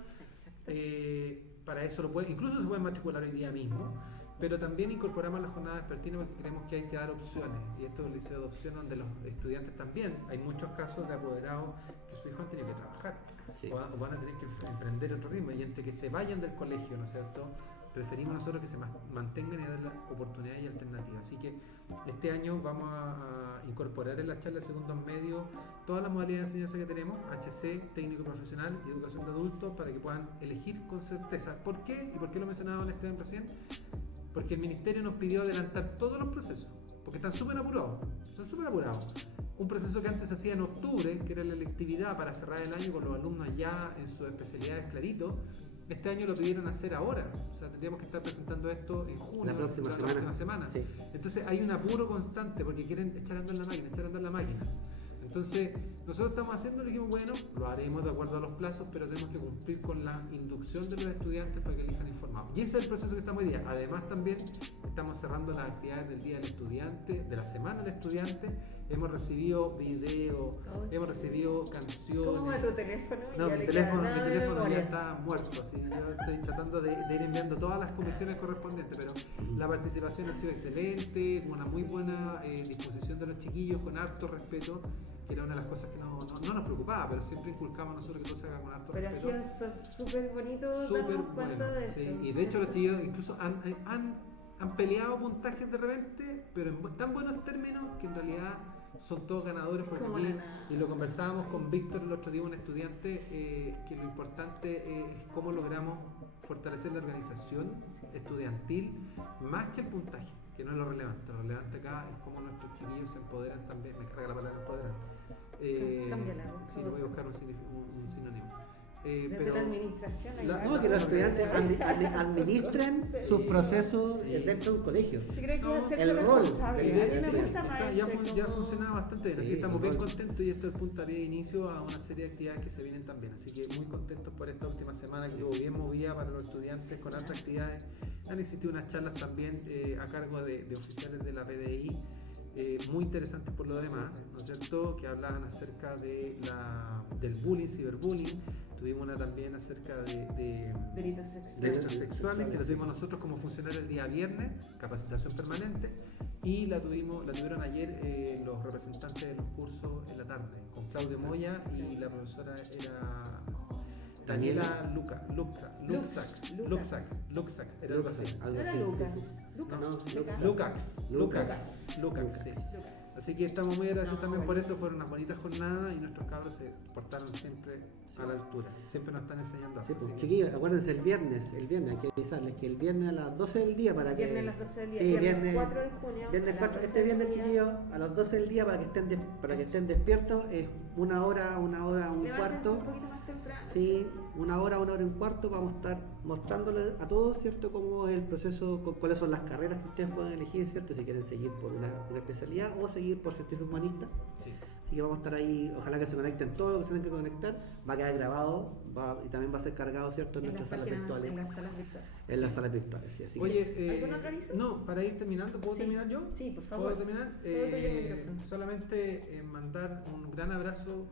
Para eso incluso se pueden matricular hoy día mismo, pero también incorporamos la jornada vespertina porque creemos que hay que dar opciones, y esto es un liceo de opción donde los estudiantes también, hay muchos casos de apoderados que su hijo han tenido que trabajar, o van a tener que emprender otro ritmo, y entre que se vayan del colegio, ¿no es cierto?, preferimos nosotros que se mantengan y dar la oportunidad y alternativa. Así que este año vamos a incorporar en la charla de segundos medios todas las modalidades de enseñanza que tenemos, HC, técnico profesional y educación de adultos, para que puedan elegir con certeza. ¿Por qué? ¿Y por qué lo mencionaba Esteban recién? Porque el Ministerio nos pidió adelantar todos los procesos, porque están súper apurados. Un proceso que antes se hacía en octubre, que era la electividad para cerrar el año con los alumnos ya en sus especialidades clarito, este año lo pidieron hacer ahora. O sea, tendríamos que estar presentando esto en junio, la próxima semana. Sí. Entonces hay un apuro constante porque quieren echar a andar la máquina. Entonces, nosotros estamos haciendo, le dijimos, bueno, lo haremos de acuerdo a los plazos, pero tenemos que cumplir con la inducción de los estudiantes para que elijan informados. Y ese es el proceso que estamos hoy día. Además, también estamos cerrando las actividades del Día del Estudiante, de la Semana del Estudiante. Hemos recibido videos, hemos recibido canciones. ¿Cómo va tu teléfono? No, mi teléfono ya está muerto, así yo estoy tratando de ir enviando todas las comisiones correspondientes, pero la participación ha sido excelente, con una muy buena disposición de los chiquillos, con harto respeto, que era una de las cosas que no nos preocupaba, pero siempre inculcamos nosotros que todo se haga con harto respeto. Pero ha sido súper bonito súper darnos cuenta de eso. Sí. Y de hecho los chiquillos incluso han peleado puntajes de repente, pero en tan buenos términos que en realidad son todos ganadores, porque aquí, y lo conversábamos con Víctor el otro día, un estudiante, que lo importante es cómo logramos fortalecer la organización estudiantil más que el puntaje, que no es lo relevante. Lo relevante acá es cómo nuestros chiquillos se empoderan también. Me carga la palabra empoderar. Cámbiala. Sí, le voy a buscar un sinónimo. Pero la administración que los estudiantes administren sus procesos dentro de un colegio. El rol ya funciona bastante bien, así que estamos bien contentos, y esto es el puntapié de inicio a una serie de actividades que se vienen también, así que muy contentos por esta última semana, que estuvo bien movida para los estudiantes con altas actividades. Han existido unas charlas también a cargo de oficiales de la PDI, muy interesantes por lo demás, ¿no es cierto?, que hablaban acerca del bullying, ciberbullying. Tuvimos una también acerca de delitos sexuales, que la tuvimos nosotros como funcionarios el día viernes, capacitación permanente, y la tuvieron ayer los representantes de los cursos en la tarde, con Claudio Moya, y la profesora era Daniela Luxac, era algo así. ¿Era Lucas? Lukács, sí. Así que estamos muy agradecidos No, también por buenísimo. eso, fueron unas bonitas jornadas y nuestros cabros se portaron siempre a la altura, siempre nos están enseñando Sí, algo. pues, así que- chiquillos, acuérdense el viernes, hay que avisarles que el viernes a las 12 del día para que... Viernes a las 12 del día, Sí, viernes 4 de junio. viernes a las 4, 12 este del viernes, día. chiquillos, a las 12 del día para que estén, para que estén despiertos, es una hora, un Levántense cuarto. un poquito más temprano. Sí, una hora y un cuarto vamos a estar mostrándoles a todos, ¿cierto?, cómo es el proceso, cuáles son las carreras que ustedes pueden elegir, ¿cierto?, si quieren seguir por una especialidad o seguir por científico humanista. Sí. Así que vamos a estar ahí, ojalá que se conecten todos los que se tengan que conectar, va a quedar grabado y también va a ser cargado, ¿cierto?, en En nuestras las salas páginas, virtuales. en las salas virtuales. En las salas virtuales, sí, así que... Oye, ¿Algún otro aviso? no, para ir terminando, ¿puedo Sí. terminar yo? Sí, por favor. ¿Puedo terminar? Todo tuyo el micrófono. Solamente mandar un gran abrazo.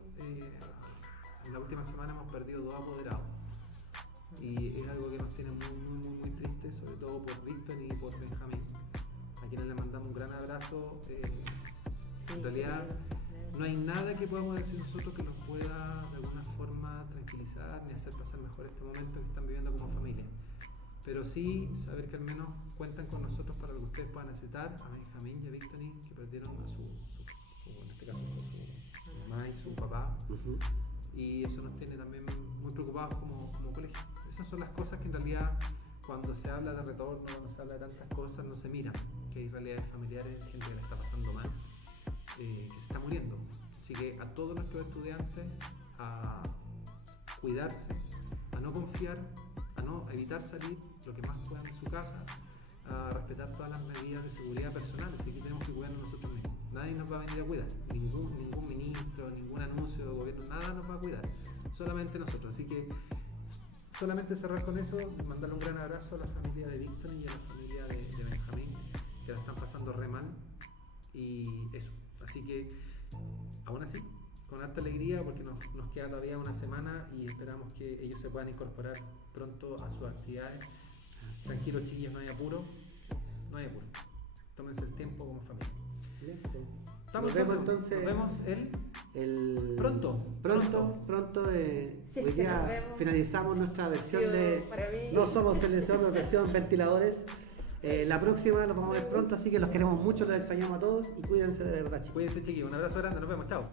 En la última semana hemos perdido 2 apoderados. Y es algo que nos tiene muy tristes, sobre todo por Víctor y por Benjamín, a quienes le mandamos un gran abrazo. Sí, En realidad, no hay nada que podamos decir nosotros que los pueda de alguna forma tranquilizar ni hacer pasar mejor este momento que están viviendo como familia. Pero sí saber que al menos cuentan con nosotros para lo que ustedes puedan necesitar, a Benjamín y a Victory, que perdieron a en este caso fue su mamá y su papá, Ujú. y eso nos tiene también muy preocupados como colegio. Esas son las cosas que en realidad cuando se habla de retorno, cuando se habla de tantas cosas, no se mira, que hay realidades familiares, gente que la está pasando mal, que se está muriendo. Así que a todos nuestros estudiantes a cuidarse, a no confiar, a evitar salir lo que más puedan de su casa, a respetar todas las medidas de seguridad personales. Así que tenemos que cuidarnos nosotros mismos. Nadie nos va a venir a cuidar, ningún ministro, ningún anuncio de gobierno, nada nos va a cuidar, solamente nosotros. Así que solamente cerrar con eso, mandarle un gran abrazo a la familia de Víctor y a la familia de Benjamín, que la están pasando re mal, y eso. Así que, aún así, con harta alegría, porque nos queda todavía una semana y esperamos que ellos se puedan incorporar pronto a sus actividades. Tranquilos, chiquillos, no hay apuro, tómense el tiempo como familia. Estamos Nos vemos entonces. Nos vemos Pronto. Sí, Hoy que día nos vemos. finalizamos nuestra versión Sí, de para mí. No Somos Selección, versión ventiladores. La próxima los vamos a ver pronto, así que los queremos mucho, los extrañamos a todos y cuídense de verdad, chicos. Cuídense, chiquillos, un abrazo grande, nos vemos, chao.